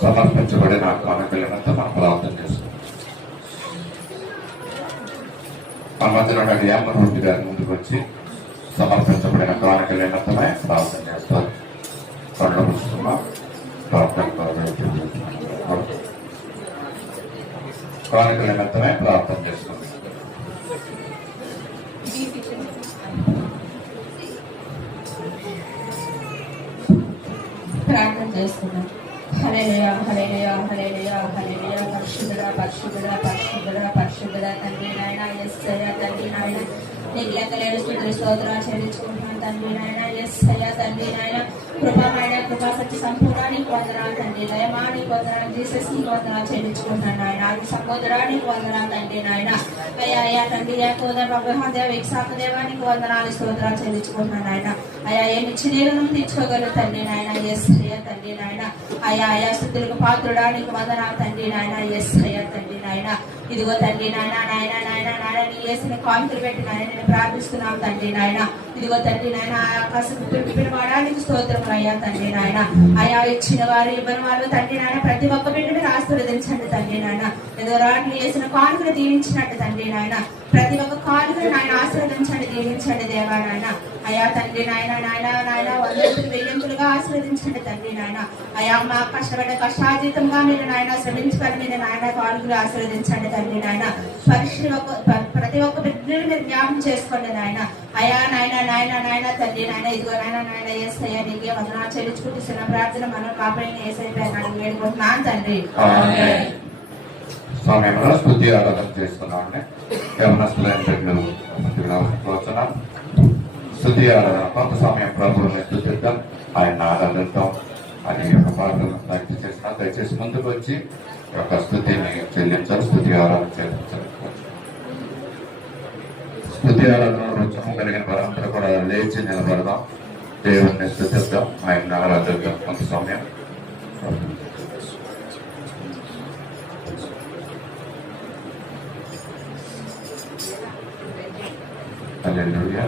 సమర్పించబడిన కానుకలనంతా మనం ప్రార్థన చేసుకుంటాం. మన మధ్యలో ఉన్న యామూర్తి గారి ముందుకు వచ్చి సమర్పించబడిన కానుకలనంతమే ప్రార్థన చేస్తారు. కళ్ళు పుస్తున్నాం. కానుకలనంతమే ప్రార్థన చేస్తున్నాం. ప్రార్థన చేస్తున్నాం. హల్లెలూయా హల్లెలూయా హల్లెలూయా హల్లెలూయా. పరిశుద్ధుడా పరిశుద్ధుడా పరిశుద్ధుడా పరిశుద్ధుడా తండ్రి నాయన యేసయ్యా తండ్రి నాయన నీకు లెక్కలేని స్తుతులు స్తోత్రాలు చెల్లించుకుంటున్నాను తండ్రి నాయన యేసయ్యా తండ్రి నాయన కృపమైన కృపా సత్య సంపూర్ణ నీకు వందనాలు తండ్రి. దయమా నీకు వందనాలు. జీసస్ నీకు వందనాలు చెల్లించుకుంటున్నాను నాయన. ఆది సహోదరా నీకు వందనాలు తండ్రి నాయన. అయ్యా అయ్యా తండ్రి యాకోదేవ అబ్రహాదేవ ఇస్సాకుదేవ నీకు వందనాలు స్తోత్రాలు చెల్లించుకుంటున్నాను నాయన. అయ్యా ఏ నిశ్చయం తీర్చుకోగలరు తండ్రి నాయన యేసయ్యా తండ్రి నాయన. అయ్యా అయా స్థుతులకు పాత్రుడా నీకు వందనాలు తండ్రి నాయన యేసయ్యా తండ్రి నాయన. ఇదిగో తండ్రి నాయన నాయన నాయన నాయన నీ యేసుని కానుకలు పెట్టి నాయన నేను ప్రార్థిస్తున్నాను తండ్రి నాయన. ఇదిగో తండ్రి నాయన ఆకాశం పిలిపిన వాడానికి స్తోత్రం అయ్యా తండ్రి నాయన. అయా ఇచ్చిన వారు ఇవ్వని వారు తండ్రి నాయన ప్రతి ఒక్క బిడ్డని ఆశీర్వదించండి తండ్రి నాయన. ఏదో రాని వేసిన కానుకలు దీవించినట్టు తండ్రి నాయన ప్రతి ఒక్క కానుకలు నాయన ఆశీర్వదించండి దీవించండి దేవా నాయన. అయా తండ్రి నాయన నాయన నాయన వందలు వెయ్యంతులుగా ఆశీర్వదించండి తండ్రి నాయన. అయా మా కష్టపడ్డ కష్టాతీతంగా మీరు నాయన శ్రమించుకొని మీరు నాయన కానుకలు ఆశీర్వదించండి తండ్రి నాయన. ప్రతి ఒక్క బిడ్డని మీరు జ్ఞాపకం చేసుకోండి నాయన. అయా నాయన నాయన నాయన తండ్రి నాయన ఇదిగో నాయన నాయన యేసయ్యా నీకే వందనాలు చెల్లించుకుంటున్న ప్రార్థన మనం కాపాడిన యేసయ్య వేడుకుంటున్నాను తండ్రి. సమయంలో స్తుతి ఆరాధన చేస్తున్నామండి. యవనస్తులైన బిడ్డలు కూర్చున్నాం. స్తుతి ఆరాధన కొంత సమయం ప్రభువుని స్తుతిద్దాం, ఆయన ఆరాధిద్దాం అని ఒక పాటలు దయచేసి చేసిన దయచేసి ముందుకు వచ్చి ఒక స్తుతిని చెల్లించాలి. స్తుతి ఆరాధన చెల్లించాలి. స్తుతి ఆరాధన రుచము కలిగిన వారందరూ కూడా లేచి నిలబడదాం. దేవుణ్ణి స్తుతిద్దాం, ఆయన ఆరాధిద్దాం. కొంత సమయం హల్లెలూయా.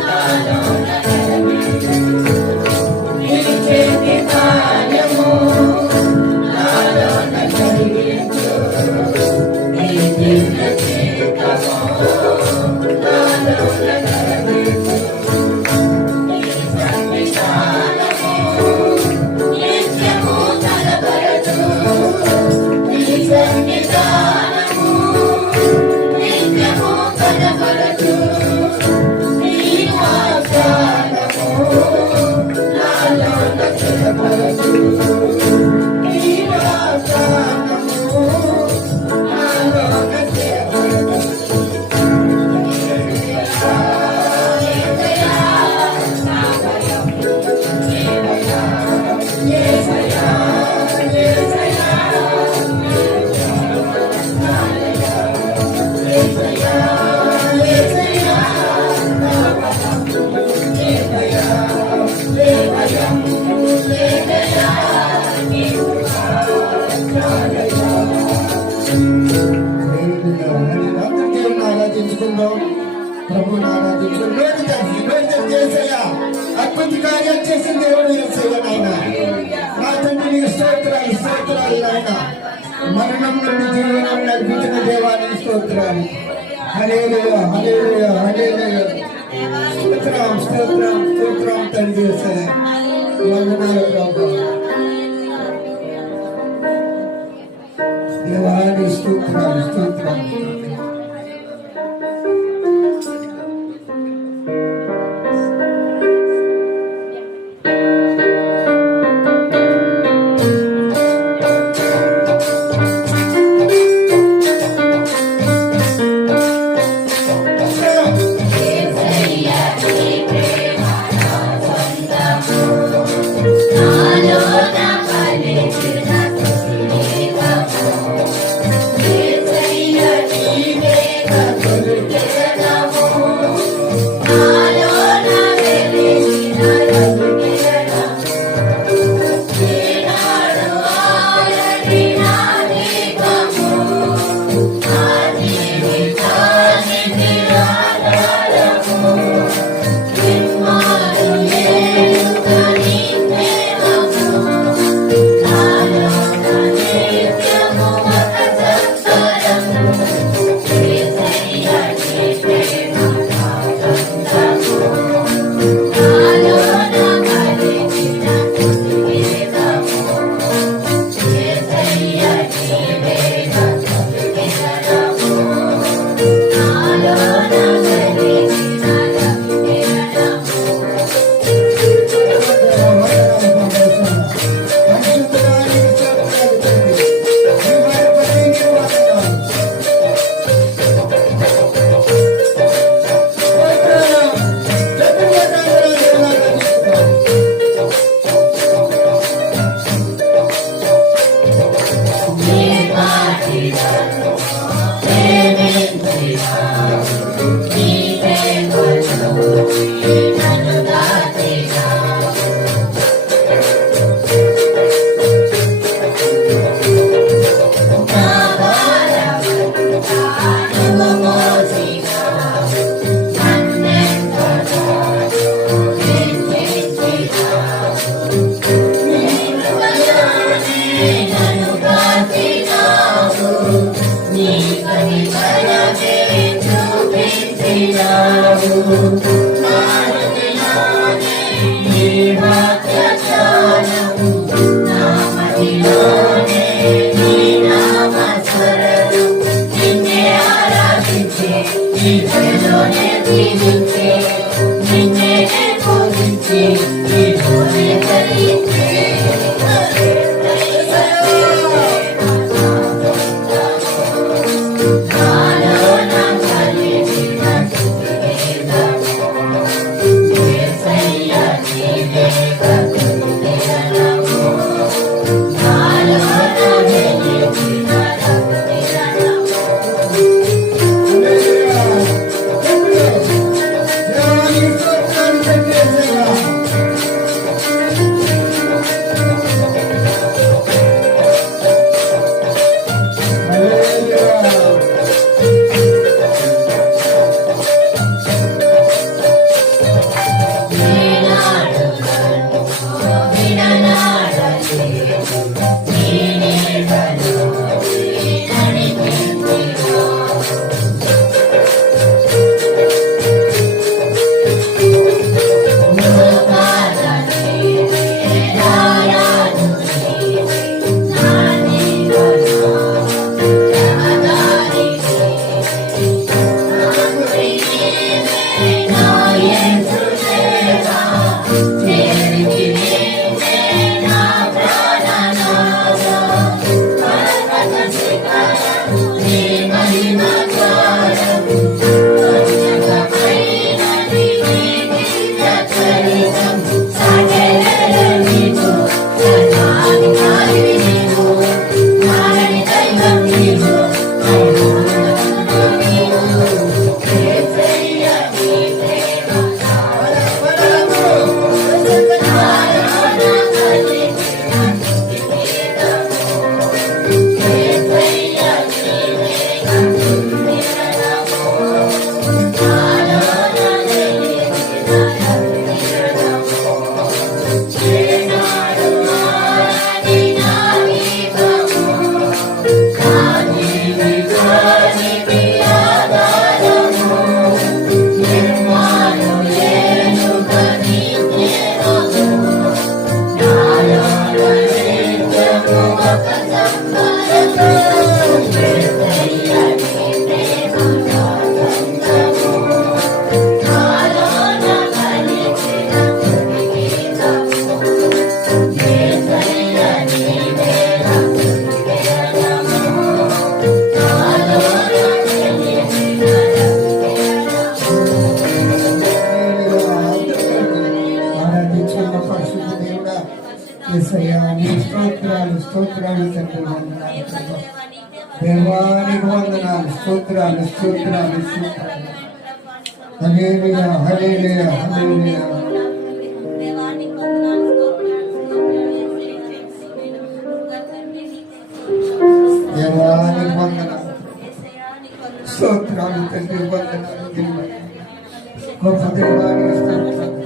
నా ఆరాధించు. నోటి తెరిచి యేసయ్యా అద్భుత కార్యాలు చేసిన దేవుడు యేసయ్య నాయన. నా తండ్రి నీకు స్తోత్రాలు స్తోత్రాలు నాయన. మరణం నుండి జీవనం నడిపించిన దేవానికి స్తోత్రాలు. హల్లెలూయా హల్లెలూయా హల్లెలూయా. స్తోత్రం స్తోత్రం స్తోత్రం తండ్రి యేసయ్య. వందనాలు ప్రభువా. దేవానికి స్తోత్రాలు స్తోత్రాలు. యేసయ్యా నీ స్తోత్రాలు స్తోత్రాలు తండ్రి వందనాలు ప్రభా. దేవానికి వందనాలు స్తోత్రాలు స్తోత్రాలు స్తోత్రాలు. హల్లెలూయా హల్లెలూయా హల్లెలూయా. దేవానికి వందనాలు స్తోత్రాలు తండ్రి వందనాలు దేవా. గొప్ప దేవానికి స్తోత్రాలు.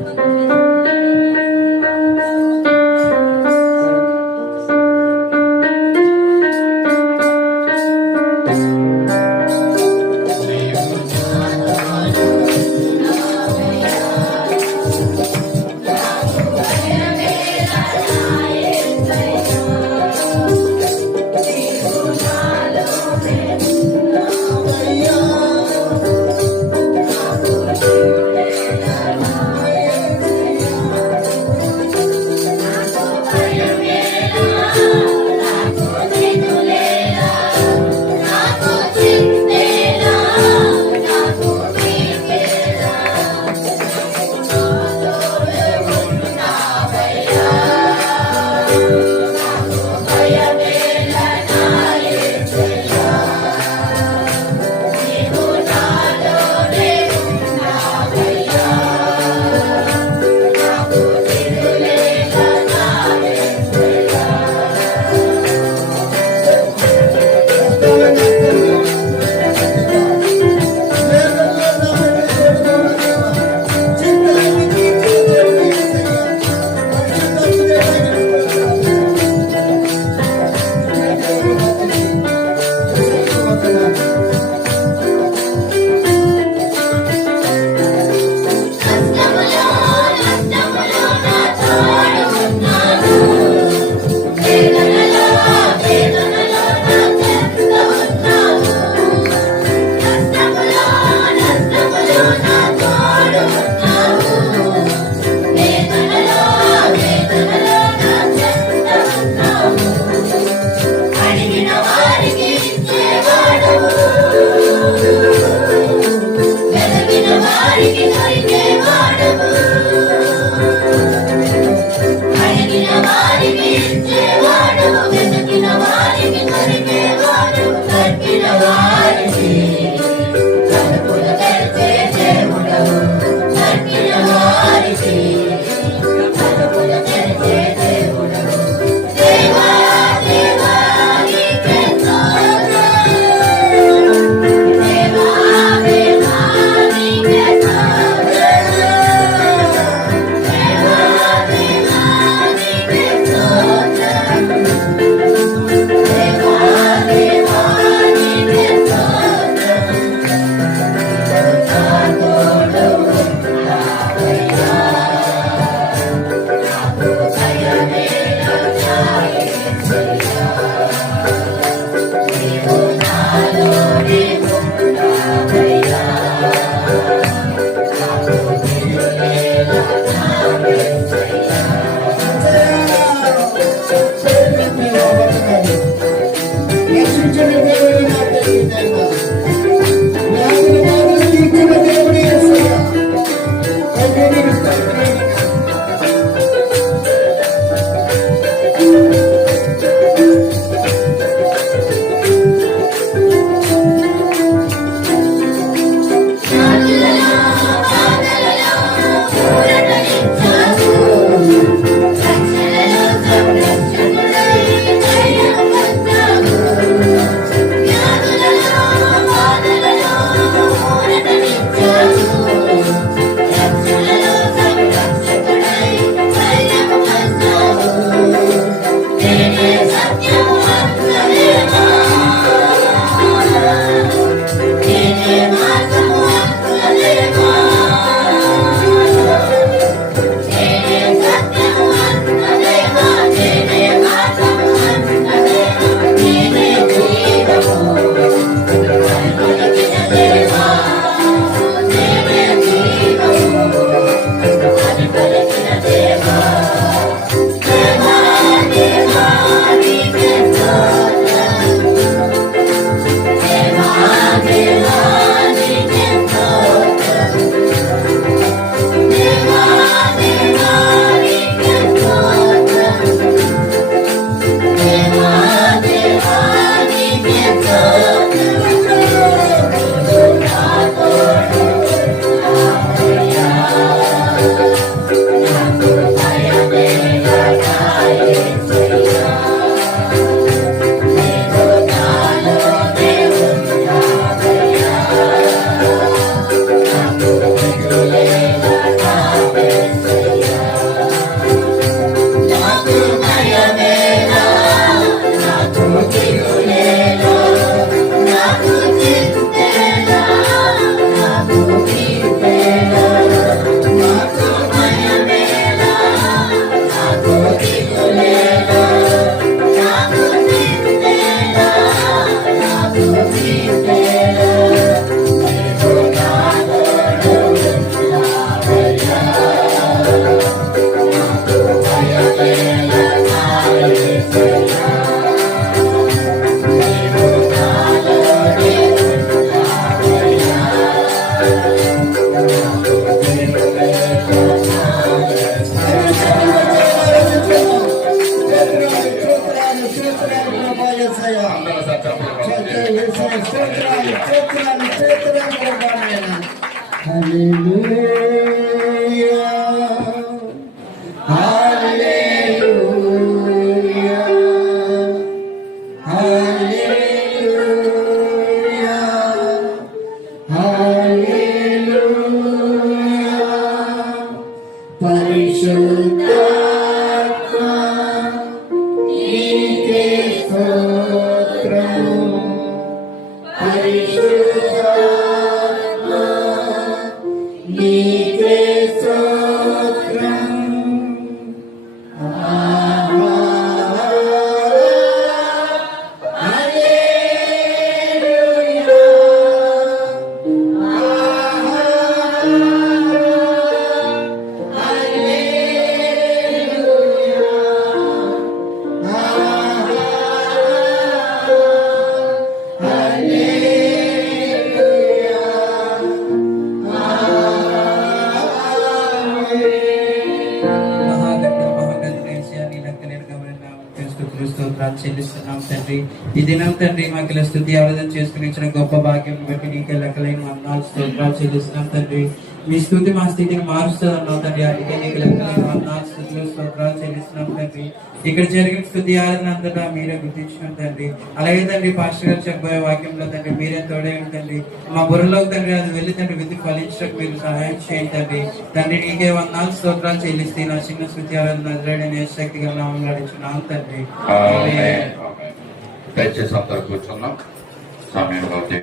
పరిశుద్ధాత్మ నీకే స్తోత్రము పరిశుద్ధాత్మ నీకే స్తోత్రం చెల్లిస్తున్నాం తండ్రి ఈ దినం తండ్రి మాకు స్తుతి ఆరాధన చేసుకుని ఇచ్చిన గొప్ప భాగ్యం బట్టి నీకే లెక్కలేని వందనాలు స్తోత్రాలు చెల్లిస్తున్నాం తండ్రి మీ స్థుతి మా స్థితిని మారుస్తుంది అన్నావు తండ్రి అందుకే నీకు లెక్కలేని వందనాలు స్థుతులు స్తోత్రాలు చెల్లిస్తున్నాం తండ్రి ఇక్కడ జరిగిన స్తుతి ఆరాధన అంతటా మీరే గుర్తించినాం తండ్రి అలాగే తండ్రి పాస్టర్ గారు చెప్పబోయే వాక్యంలో తండ్రి మీరే తోడే తండ్రి మా బుర్రలో తండ్రి అది వెళ్ళి తండ్రి విధి ఫలించడానికి మీరు సహాయం చేయండి తండ్రి తండ్రి నీకే వందనాలు స్తోత్రాలు చెల్లిస్తే నా చిన్న స్తుతి ఆరాధన నజరేయుడైన యేసు గల నామములో అడుగుచున్నాను తండ్రి దయచేసి అందరూ కూర్చున్నాం సమయంలో